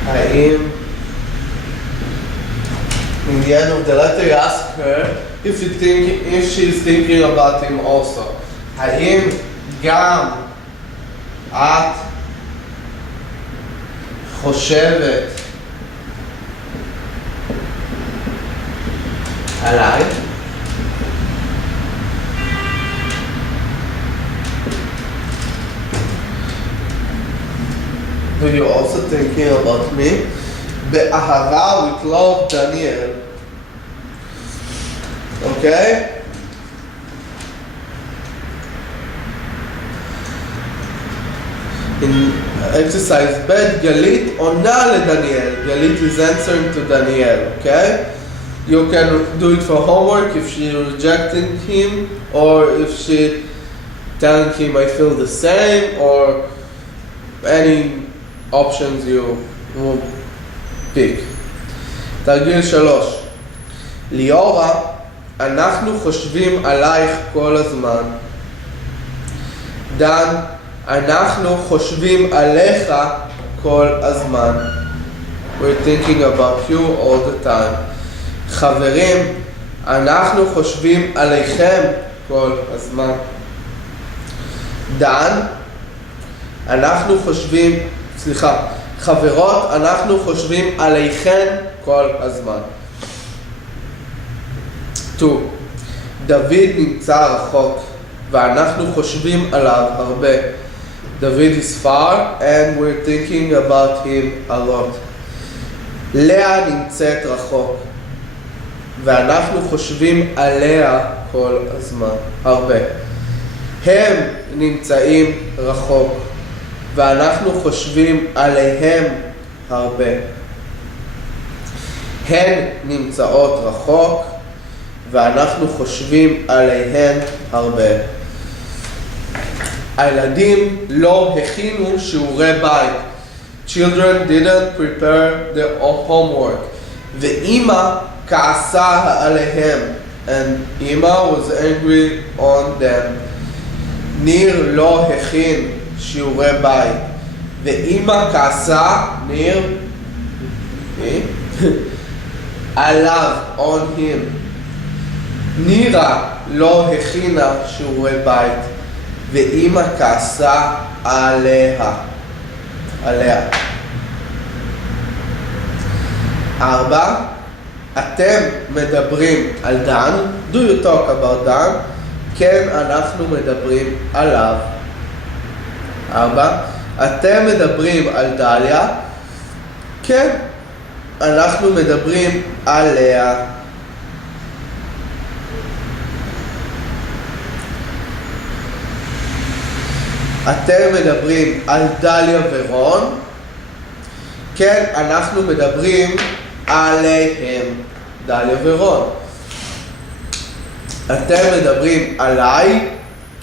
האם in the end of the letter you ask her if she's thinking about him also. האם גם את חושבת עליי? Do you also thinking about me? באהבה with love, Daniel. Okay? In exercise bed, גלית עונה לדניאל. גלית is answering to Daniel, okay? You can do it for homework if she rejecting him or if she telling him I feel the same or any options you will pick. תרגיל 3. ליאורה, אנחנו חושבים עלייך כל הזמן. דן, אנחנו חושבים עליך כל הזמן. We're thinking about you all the time. חברים, אנחנו חושבים עליכם כל הזמן. דן, אנחנו חושבים, חברות, אנחנו חושבים עליכן כל הזמן. 2. דוד נמצא רחוק ואנחנו חושבים עליו הרבה. David is far and we're thinking about him a lot. לאה נמצאת רחוק ואנחנו חושבים עליה כל הזמן, הרבה. הם נמצאים רחוק ואנחנו חושבים עליהם הרבה. הן נמצאות רחוק ואנחנו חושבים עליהן הרבה. הילדים לא הכינו שיעורי בית. Children didn't prepare their homework. ואמא כעסה עליהם. And אמא was angry on them. ניר לא הכין שיעורי בית. ואמא כעסה, ניר, עליו, on him. נירה לא הכינה שיעורי בית. ואמא כעסה עליה. 4. אתם מדברים על דן. Do you talk about דן? כן, אנחנו מדברים עליו. 4. אתם מדברים על דליה? כן, אנחנו מדברים עליה. אתם מדברים על דליה ורון? כן, אנחנו מדברים עליהם, דליה ורון. אתם מדברים עליי?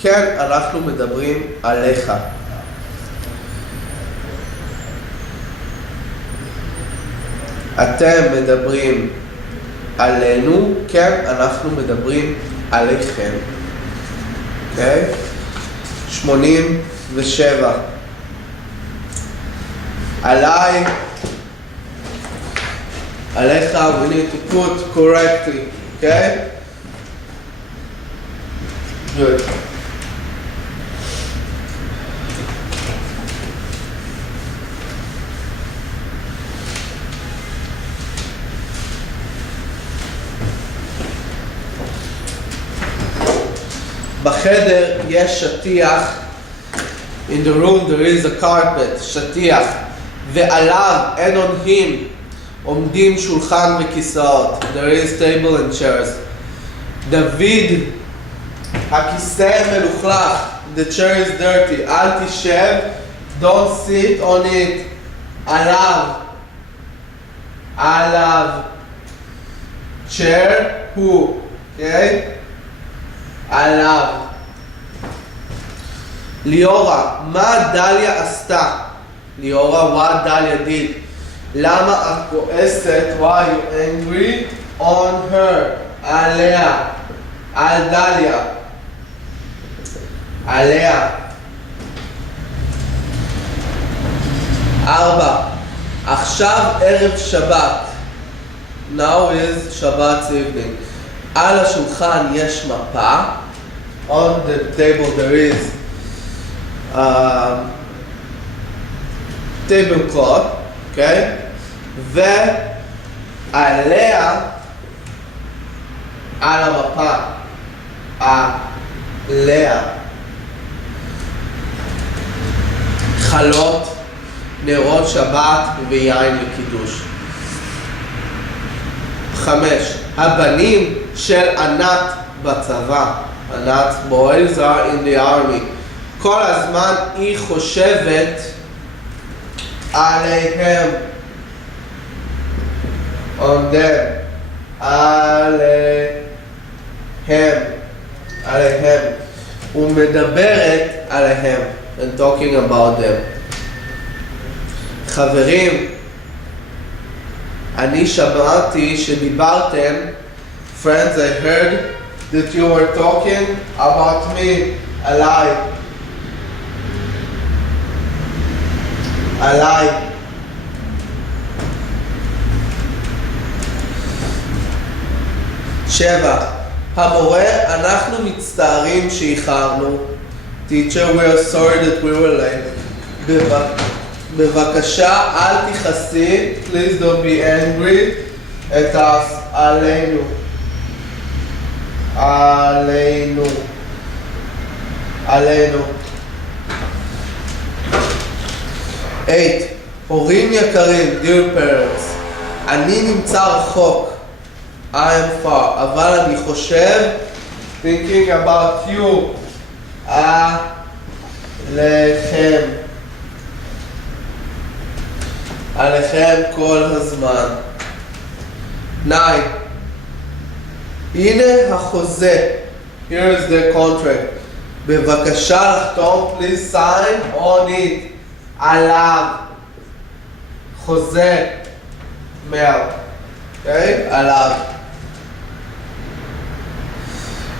כן, אנחנו מדברים עליך. אתם מדברים עלינו, כן, אנחנו מדברים עליכם. אוקיי? 87. עליי, עליך, we need to put correctly, okay? Good. בחדר יש שטיח. In the room there is a carpet, שטיח, ועליו, and on him, עומדים שולחן וכיסאות. There is table and chairs. דוד, הכיסא מלוכלך. The chair is dirty. אל תשב. Don't sit on it. עליו. עליו. chair, הוא. אוקיי? עליו. ליאורה, מה דליה עשתה? ליאורה, what דליה did? למה את כועסת? Why are you angry? On her. עליה. על דליה. עליה. 4. עכשיו ערב שבת. Now is Shabbat's evening. על השולחן יש מפה. On the table there is tablecloth, okay? ועליה, על המפה, עליה, חלות, נרות שבת ויין לקידוש. 5. הבנים של ענת בצבא. ענת, boys are in the army. כל הזמן היא חושבת עליהם. on them. עליהם. עליהם. ומדברת עליהם. and talking about them. חברים, אני שמעתי שדיברתם, friends, I heard that you were talking about me, עליי. עליי. שבע, המורה, אנחנו מצטערים שאיחרנו. Teacher, we are sorry that we were late. בבקשה, אל תכעסי, please don't be angry at us, עלינו. עלינו. עלינו. 8. הורים יקרים, dear parents, אני נמצא רחוק, I am far, אבל אני חושב, thinking about you, עליכם. עליכם כל הזמן. 9. הנה החוזה. Here is the contract. בבקשה לחתום, please sign on it. עליו. חוזה. מר. אוקיי? עליו.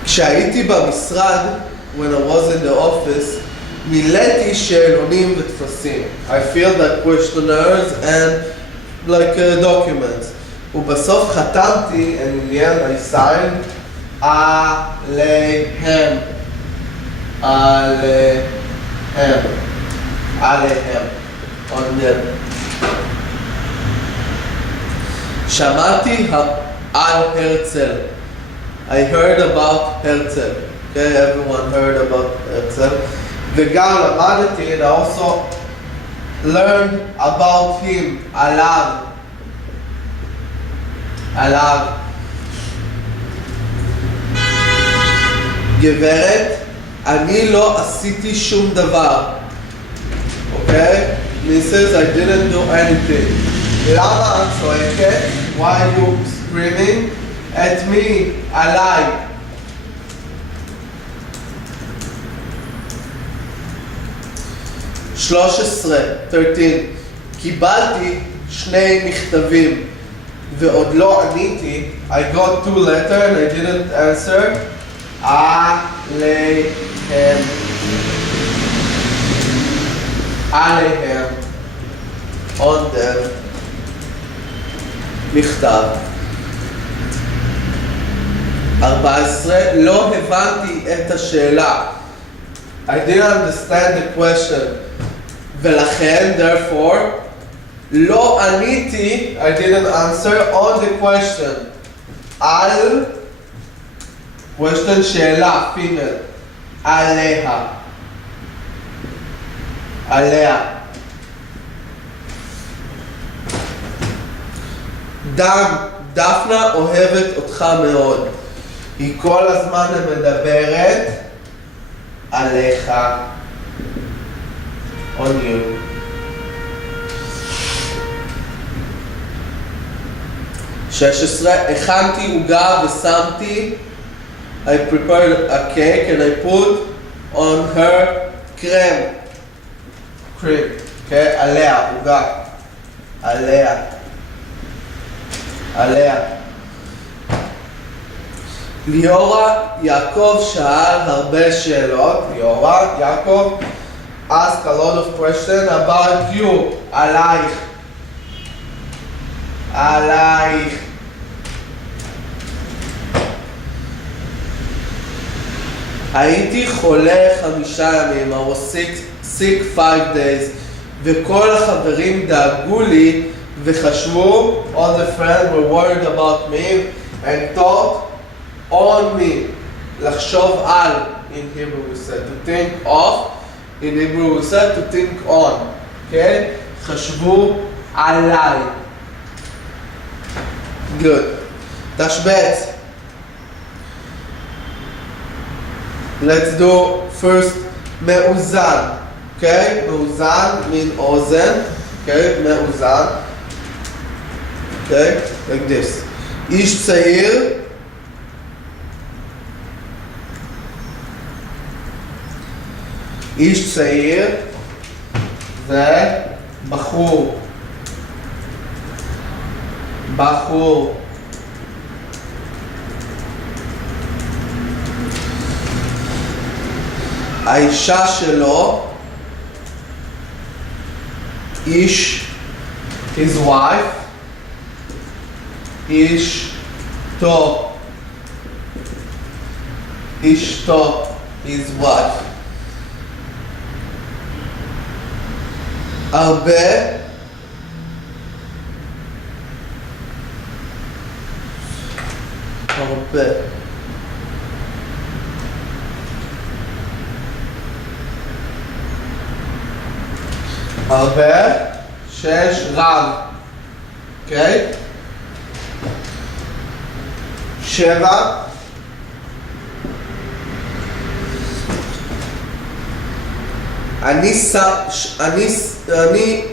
כשהייתי במשרד, when I was in the office, מילאתי שאלונים וטפסים. I filled like questionnaires and like documents. ובסוף חתמתי, and in the end I signed, עליהם. עליהם. עליהם. on them. שמעתי על הרצל. I heard about הרצל. Okay, everyone heard about הרצל. וגם למדתי, and I also learned about him, עליו. עליו. גברת, אני לא עשיתי שום דבר. אוקיי? Mrs. I didn't do anything. למה את צועקת? Why are you screaming at me? עליי. 13. קיבלתי 2 מכתבים ועוד לא עניתי. I got 2 letters and I didn't answer. עליהם. on them. מכתב. 14. לא הבנתי את השאלה. I didn't understand the question. ולכן, therefore, לא עניתי, I didn't answer on the question. על, question שאלה, female. עליה. עליה. דפנה אוהבת אותך מאוד. היא כל הזמן מדברת עליך. on you. 16. הכנתי עוגה ושמתי. I prepared a cake and I put on her cream. Okay, עליה, עוגה. עליה. עליה. ליאורה, יעקב שאל הרבה שאלות. ליאורה, יעקב asked a lot of questions about you. עלייך. עלייך. הייתי חולה 5 ימים. I was sick 5 days. וכל החברים דאגו לי וחשבו, all the friends were worried about me and thought on me. לחשוב על, in Hebrew we said, to think of, in Hebrew we said to think on. כן? חשבו עליי. Good. תשבץ. Let's do first מאוזן. Okay? מאוזן, mean אוזן. Okay? מאוזן. Okay? Like this. איש צעיר. איש צעיר. ובחור. בחור. האישה שלו. איש. his wife. אשתו. אשתו. his wife. הרבה. הרבה. הרבה. 6 רב. אוקיי? 7. אני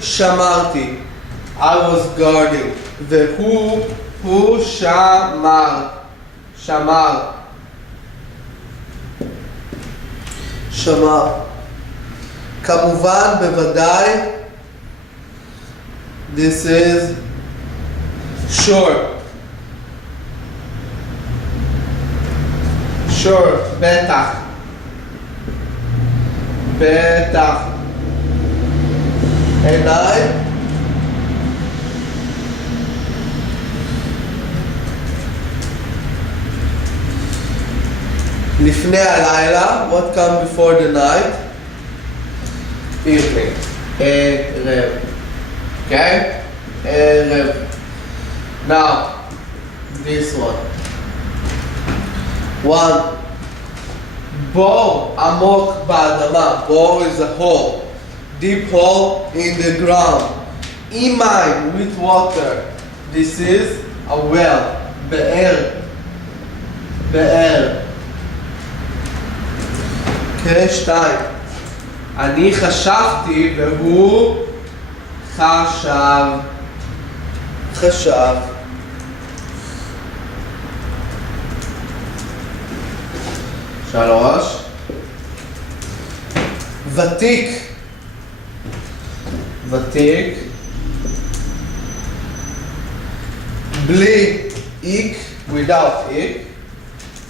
שמרתי. I was guarding. והוא שמר. שמר. שמר. כמובן, בוודאי. This is sure. sure. בטח. בטח. עיניי. לפני הלילה. What comes before the night? evening. ערב. Okay? ערב. Now, this one. 1. בור עמוק באדמה. בור is a hole. Deep hole in the ground. Imine with water. This is a well. באר. באר. Okay, 2. אני חשבתי והוא חשב. חשב. 3. ותיק. ותיק, בלי איק, without איק,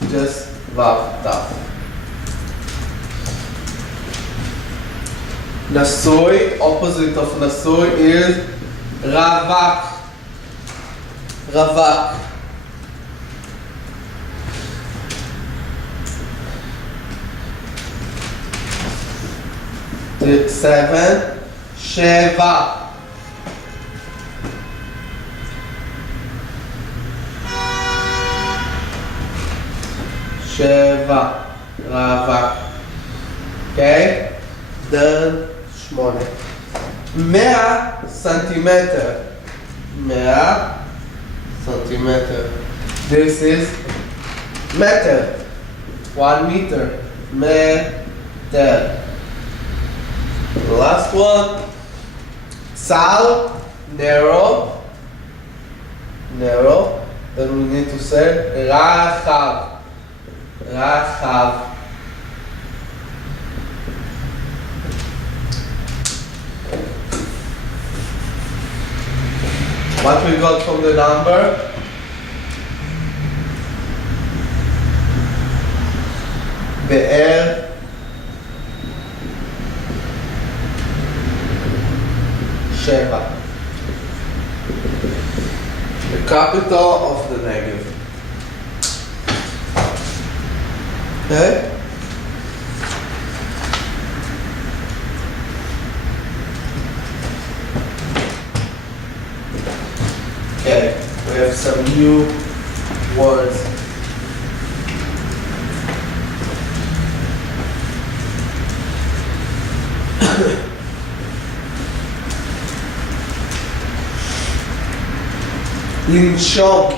just וו תו. נשוי, opposite of נשוי is רווק, רווק. 7, 7. 7, רווק. אוקיי? דן 8. 100 סנטימטר. 100 סנטימטר. This is meter. 1 meter. meter. Last one. Sal, narrow. Narrow. Then we need to say רחב. רחב. What we got from the number? באר. שבע. The capital of the Negev. Okay? Okay, we have some new words. לנשום.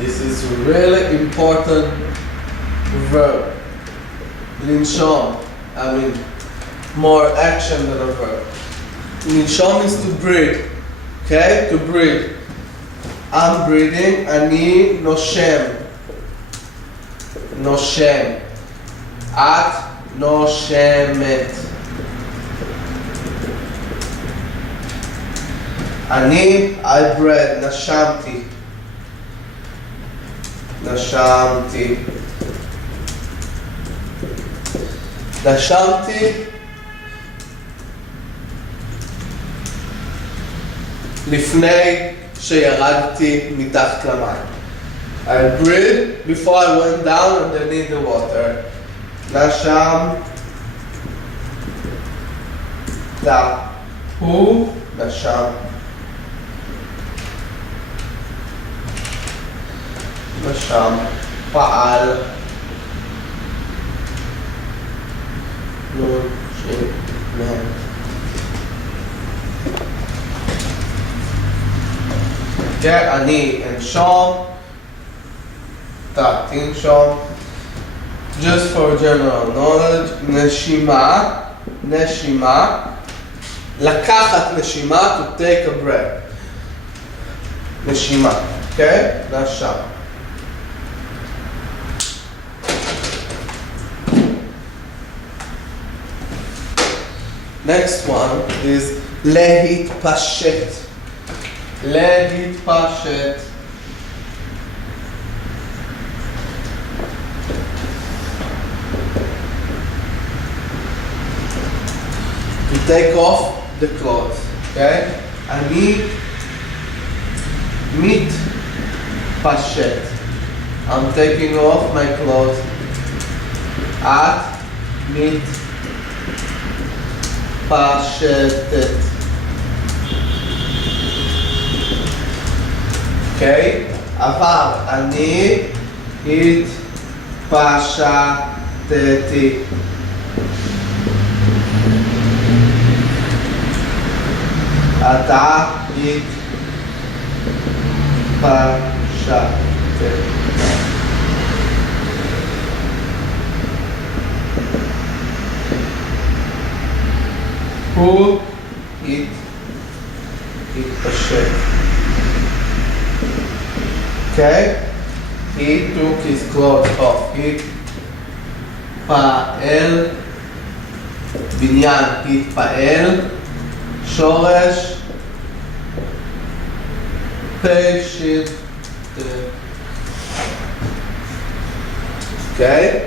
This is a really important verb. לנשום. I mean, more action than a verb. לנשום is to breathe. Okay? To breathe. I'm breathing. אני נושם. נושם. את נושמת. אני, I breathe, נשמתי. נשמתי. נשמתי. לפני שירדתי מתחת למים. I breathed before I went down underneath the water. נשם. הוא נשם. נשם, פעל, נון, שנן. אני אנשום, אתה תנשום. Just for general knowledge, נשימה, נשימה, לקחת נשימה, to take a breath. נשימה, אוקיי? נשם. Next one is להתפשט. להתפשט. To take off the clothes. Okay? אני מתפשט. I'm taking off my clothes. את מתפשטת. אוקיי? אבל אני התפשטתי. אתה התפשטת. הוא התפשט. Okay? He took his clothes off. התפעל. בניין, התפעל. שורש פי שין תה. אוקיי?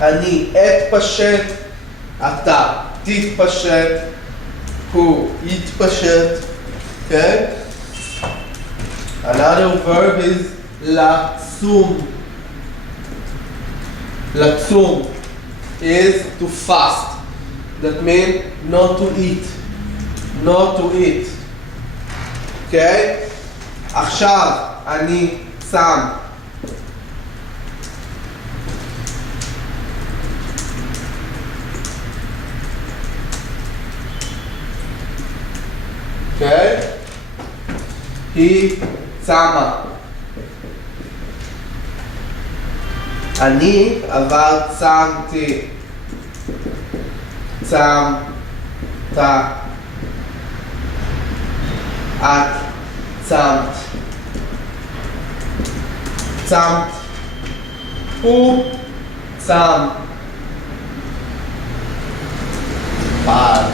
אני אתפשט, אתה תתפשט, הוא יתפשט, okay? Another verb is לצום. לצום is to fast. That means not to eat. Not to eat. Okay? עכשיו אני צם. Okay? היא צמה. אני אבל צמתי. צמת. את צמת. צמת. הוא צם. פעם.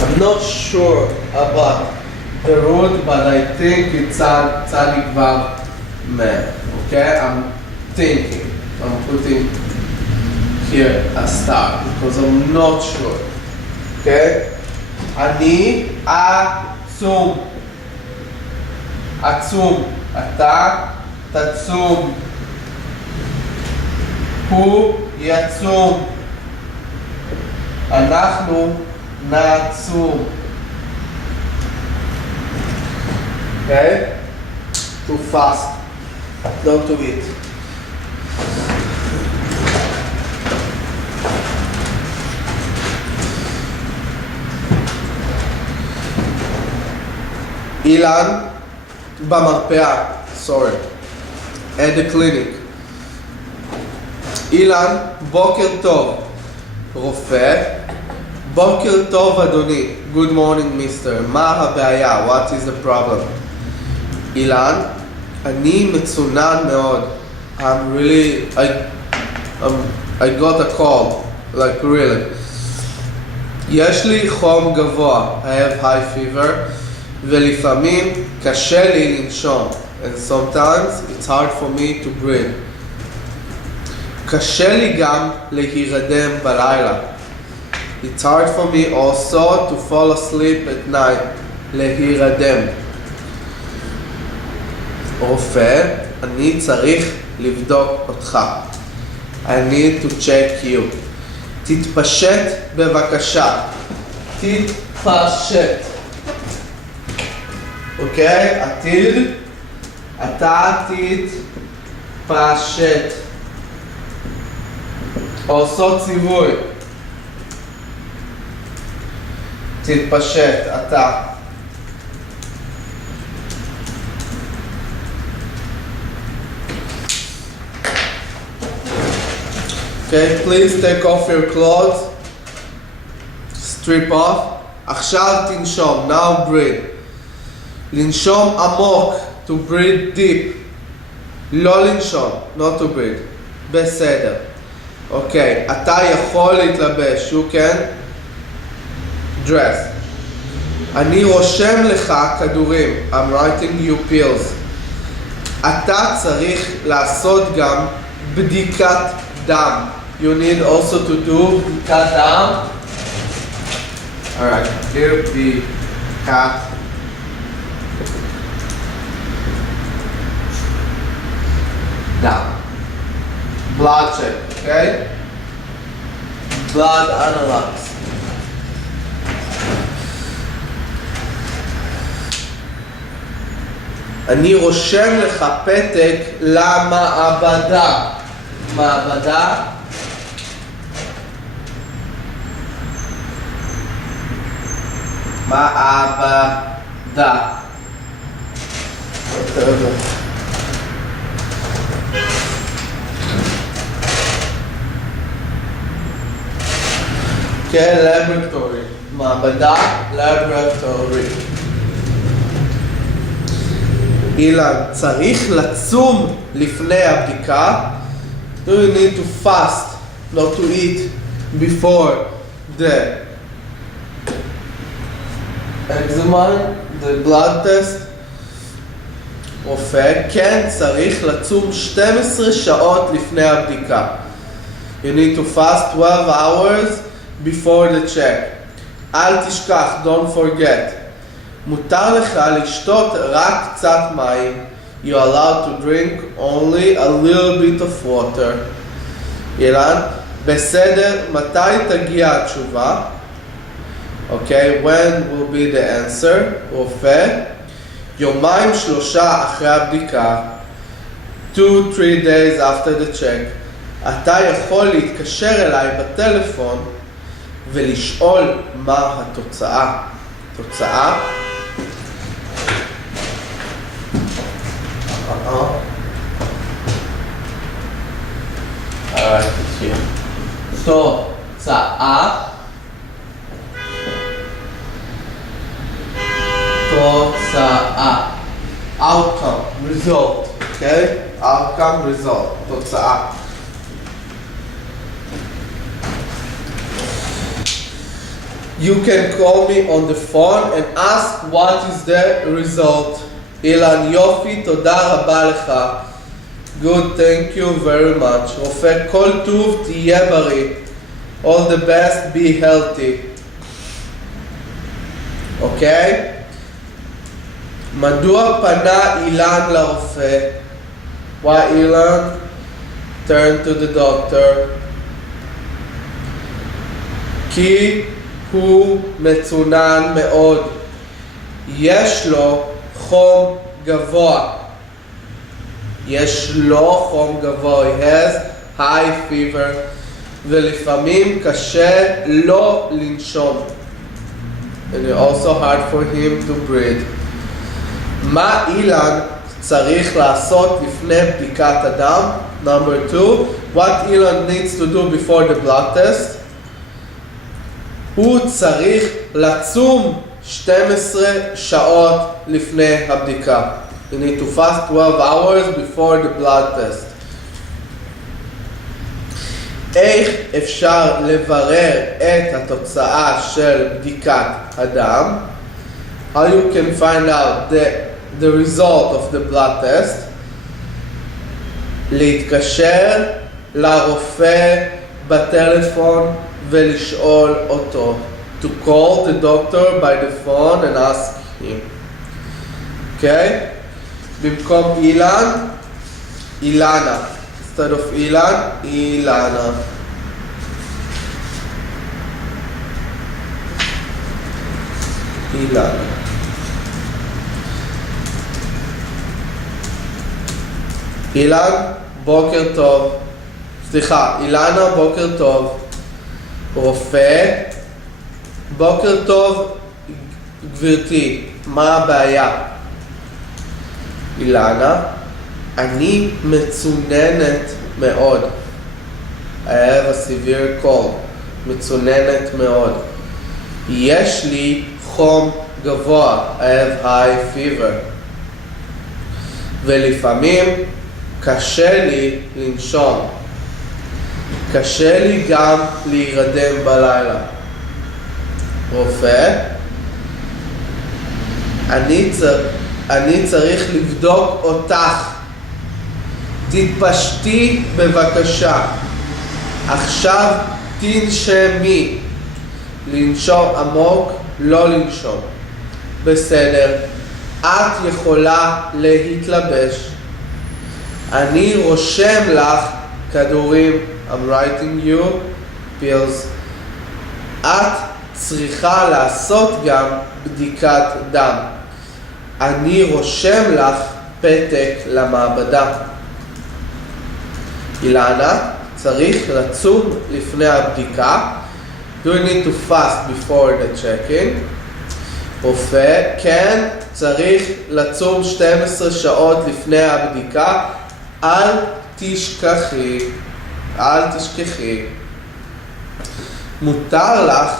I'm not sure about the root, but I think it's Tzadik Vav Mem. Okay, I'm thinking. I'm putting here a star because I'm not sure. Okay, אני עצום. עצום. אתה תצום. הוא יצום. אנחנו נעצום. Okay? Too fast. Don't do it. אילן במרפאה. Sorry. At the clinic. אילן, בוקר טוב. רופא. בוקר טוב אדוני. Good morning mister. מה הבעיה? What is the problem? אילן, אני מצונן מאוד. I got a cold. Like really. יש לי חום גבוה. I have high fever. ולפעמים קשה לי לנשום. And sometimes it's hard for me to breathe. קשה לי גם להירדם בלילה. It's hard for me also to fall asleep at night. להירדם. רופא, אני צריך לבדוק אותך. I need to check you. תתפשט בבקשה. תתפשט. אוקיי? עתיד. אתה תתפשט. עושות ציווי. תתפשט, אתה. Okay, please take off your clothes. Strip off. עכשיו תנשום. Now breathe. לנשום עמוק. To breathe deep. לא לנשום. Not to breathe. בסדר. אוקיי, אתה יכול להתלבש. You can dress. אני רושם לך כדורים. I'm writing you pills. אתה צריך לעשות גם בדיקת דם. You need also to do בדיקת דם. Alright, here בדיקת דם. Blood check, okay? Blood analyze. אני רושם לך פתק למעבדה. מעבדה. מעבדה. כן, laboratory. מעבדה, laboratory. אילן, צריך לצום לפני הבדיקה. Do you need to fast, not to eat before the exam, the blood test? רופא, כן, צריך לצום 12 שעות לפני הבדיקה. You need to fast 12 hours before the check. אל תשכח, don't forget. מותר לך לשתות רק קצת מים. You're allowed to drink only a little bit of water. אילן, בסדר, מתי תגיע התשובה? Okay, when will be the answer? רופא, יומיים שלושה אחרי הבדיקה. 2-3 days after the check. אתה יכול להתקשר אליי בטלפון ולשאול מה התוצאה. תוצאה? Alright, it's here. תוצאה. תוצאה. Outcome, result. Okay? Outcome, result. תוצאה. You can call me on the phone and ask what is the result. אילן, יופי, תודה רבה לך. Good, thank you very much. רופא, כל טוב, תהיה בריא. All the best, be healthy. אוקיי? מדוע פנה אילן לרופא? Why אילן? Turn to the doctor. כי הוא מצונן מאוד. יש לו חום גבוה. יש לו חום גבוה. He has high fever. ולפעמים קשה לו לנשום. And it's also hard for him to breathe. מה אילן צריך לעשות לפני בדיקת הדם? Number 2. What Ilan needs to do before the blood test? הוא צריך לצום 12 שעות לפני הבדיקה. You need to fast 12 hours before the blood test. איך אפשר לברר את התוצאה של בדיקת הדם? How you can find out the result of the blood test? להתקשר לרופא בטלפון ולשאול אותו. To call the doctor by the phone and ask him. Okay? במקום אילן, אילנה. Instead of אילן, אילנה. אילנה. אילן, בוקר טוב. סליחה, אילנה, בוקר טוב. רופא, בוקר טוב, גברתי, מה הבעיה? אילנה, אני מצוננת מאוד. I have a severe cold. מצוננת מאוד. יש לי חום גבוה. I have high fever. ולפעמים קשה לי לנשום. קשה לי גם להירדם בלילה. רופא, אני צריך לבדוק אותך. תתפשטי בבקשה. עכשיו תנשמי. לנשום עמוק, לא לנשום. בסדר. את יכולה להתלבש. אני רושם לך כדורים. I'm writing you pills. את צריכה לעשות גם בדיקת דם. אני רושם לך פתק למעבדה. אילנה, צריך לצום לפני הבדיקה. Do you need to fast before the checking? רופא, כן, צריך לצום 12 שעות לפני הבדיקה. אל תשכחי. אל תשכחי. מותר לך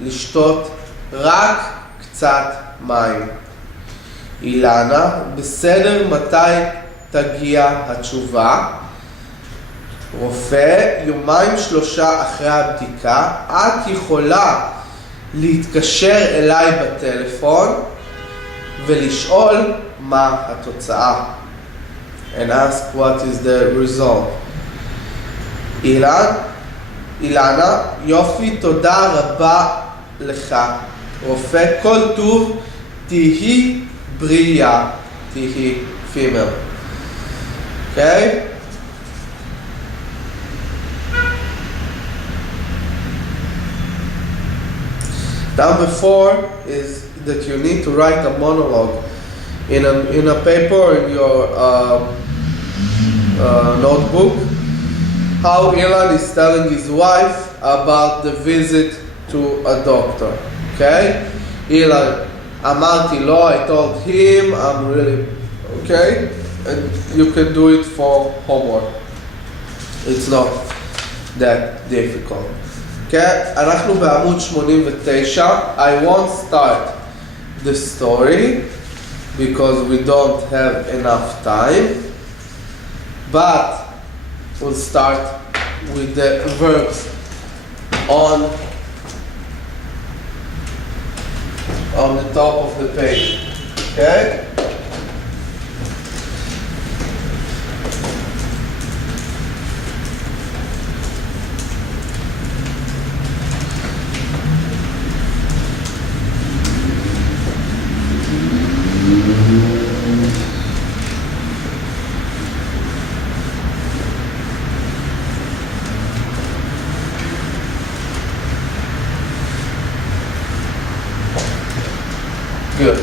לשתות רק קצת מים. אילנה, בסדר, מתי תגיע התשובה? רופא, 2-3 אחרי הבדיקה, את יכולה להתקשר אליי בטלפון ולשאול מה התוצאה. And ask what is the result. אילנה, יופי, תודה רבה לך. רופא, כל טוב, תהי בריאה, תהי female. Okay? Number 4 is that you need to write a monologue in a paper or in your notebook. How Ilan is telling his wife about the visit to a doctor. Okay? Ilan, אמרתי לו, I told him, I'm really, okay? And you can do it for homework. It's not that difficult. Okay? אנחנו בעמוד 89. I won't start the story because we don't have enough time. But we'll start with the verbs on the top of the page. Okay? Good.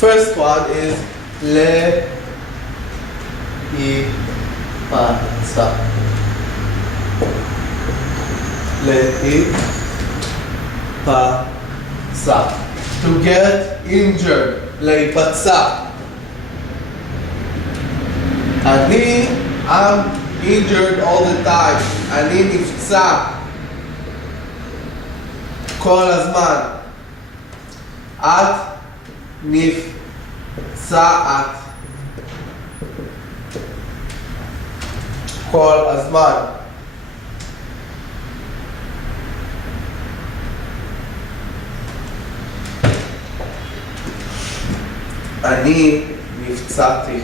First one is להיפצע. להיפצע. To get injured. להיפצע. I'm injured all the time. אני נפצע. כל הזמן. את נפצעת כל הזמן. אני נפצעתי.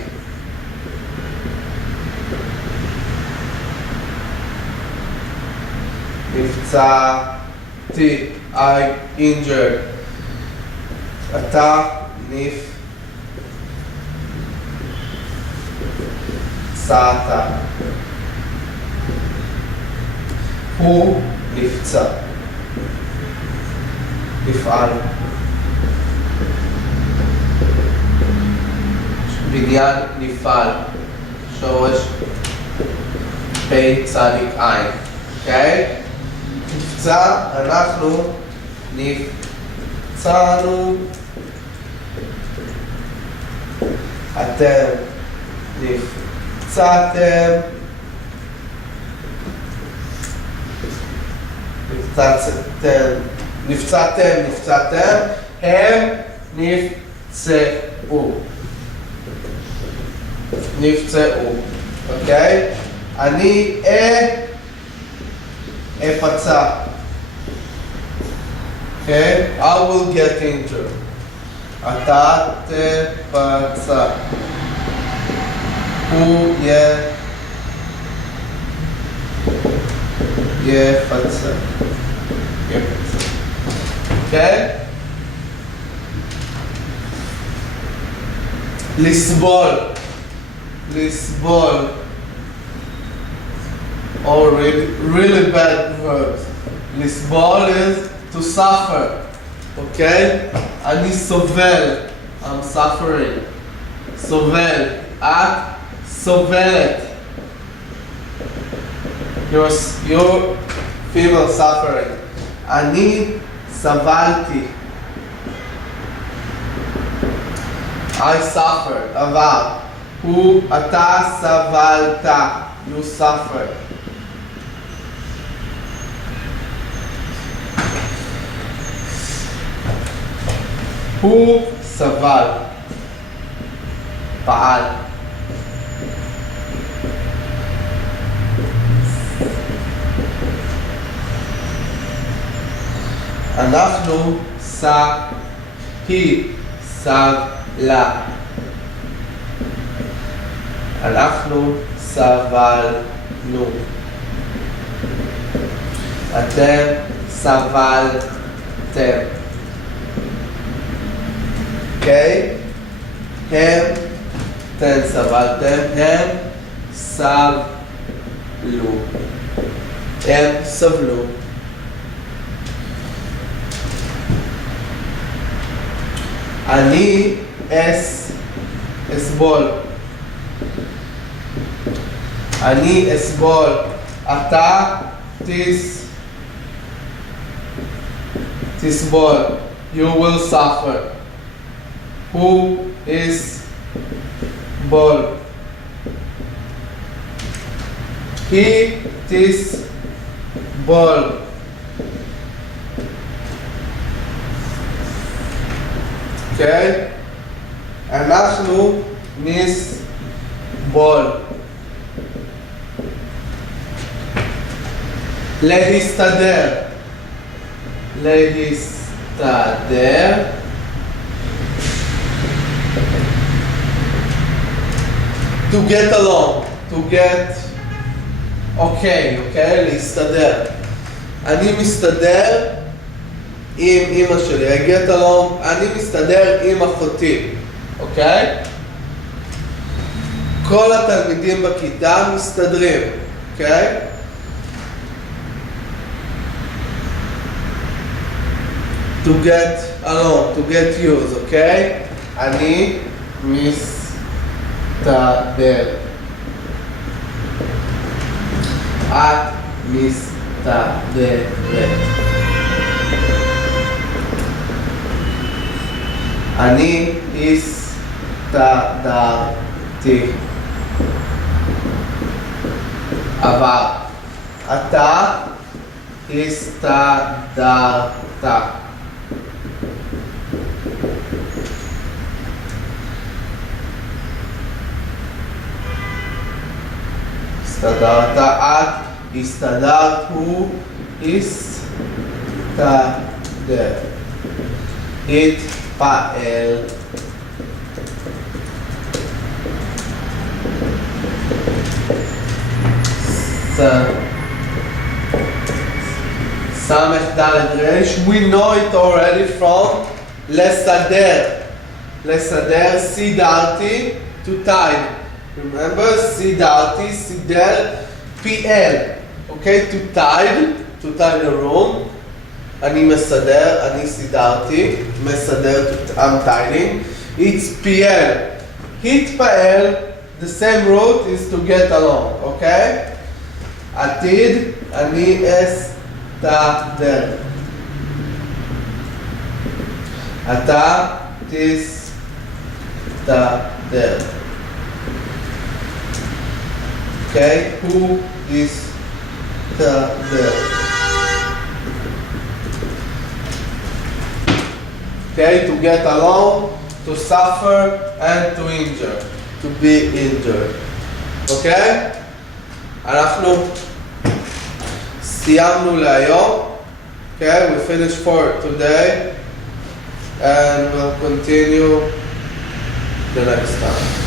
נפצעתי. I injured. אתה נפצעת. הוא נפצע. נפעל. בניין נפעל. שורש פי צדיק עין. אוקיי? נפצע, אנחנו נפצענו. אתם נפצעתם. נפצעתם. הם נפצעו. אוקיי? אני אפצע. אוקיי? I will get injured. אתה תפצע. הוא יפצע. אוקיי? לסבול. Or really bad verbs. לסבול is to suffer. Okay? אני סובל. I'm suffering. סובל. את סובלת. You're female suffering. אני סבלתי. I suffered. אבל אתה סבלת. You suffered. הוא סבל, פעל. אנחנו היא סבלה. אנחנו סבלנו. אתם סבלתם. אוקיי? אתם סבלתם. הם סבלו. הם סבלו. אני אסבול. אני אסבול. אתה תסבול. You will suffer. הוא יסבול. היא תסבול. אוקיי? אנחנו נסבול. להסתדר. להסתדר. To get along. To get אוקיי, להסתדר. אני מסתדר עם אמא שלי, I get along, אני מסתדר עם אחותי, אוקיי? כל התלמידים בכיתה מסתדרים, אוקיי? To get along, to get used, אוקיי? אני מסתדר. את מסתדרת. אני הסתדרתי. אבל אתה הסתדרת. הסתדרת, את הסתדרת, הוא הסתדר. התפעל. סמך ד' רש. We know it already from לסדר. לסדר, סידרתי, to tie. Remember, סידרתי, סידר, PL. Okay, to tie the room. אני מסדר, אני סידרתי, מסדר, I'm tidying. It's PL. התפעל, the same root is to get along, okay? עתיד, אני אסתדר. אתה תסתדר. Okay, הוא יסתדר. Okay, to get along, to suffer, and to injure. To be injured. Okay? אנחנו סיימנו להיום. Okay, we finished for today. And we'll continue the next time.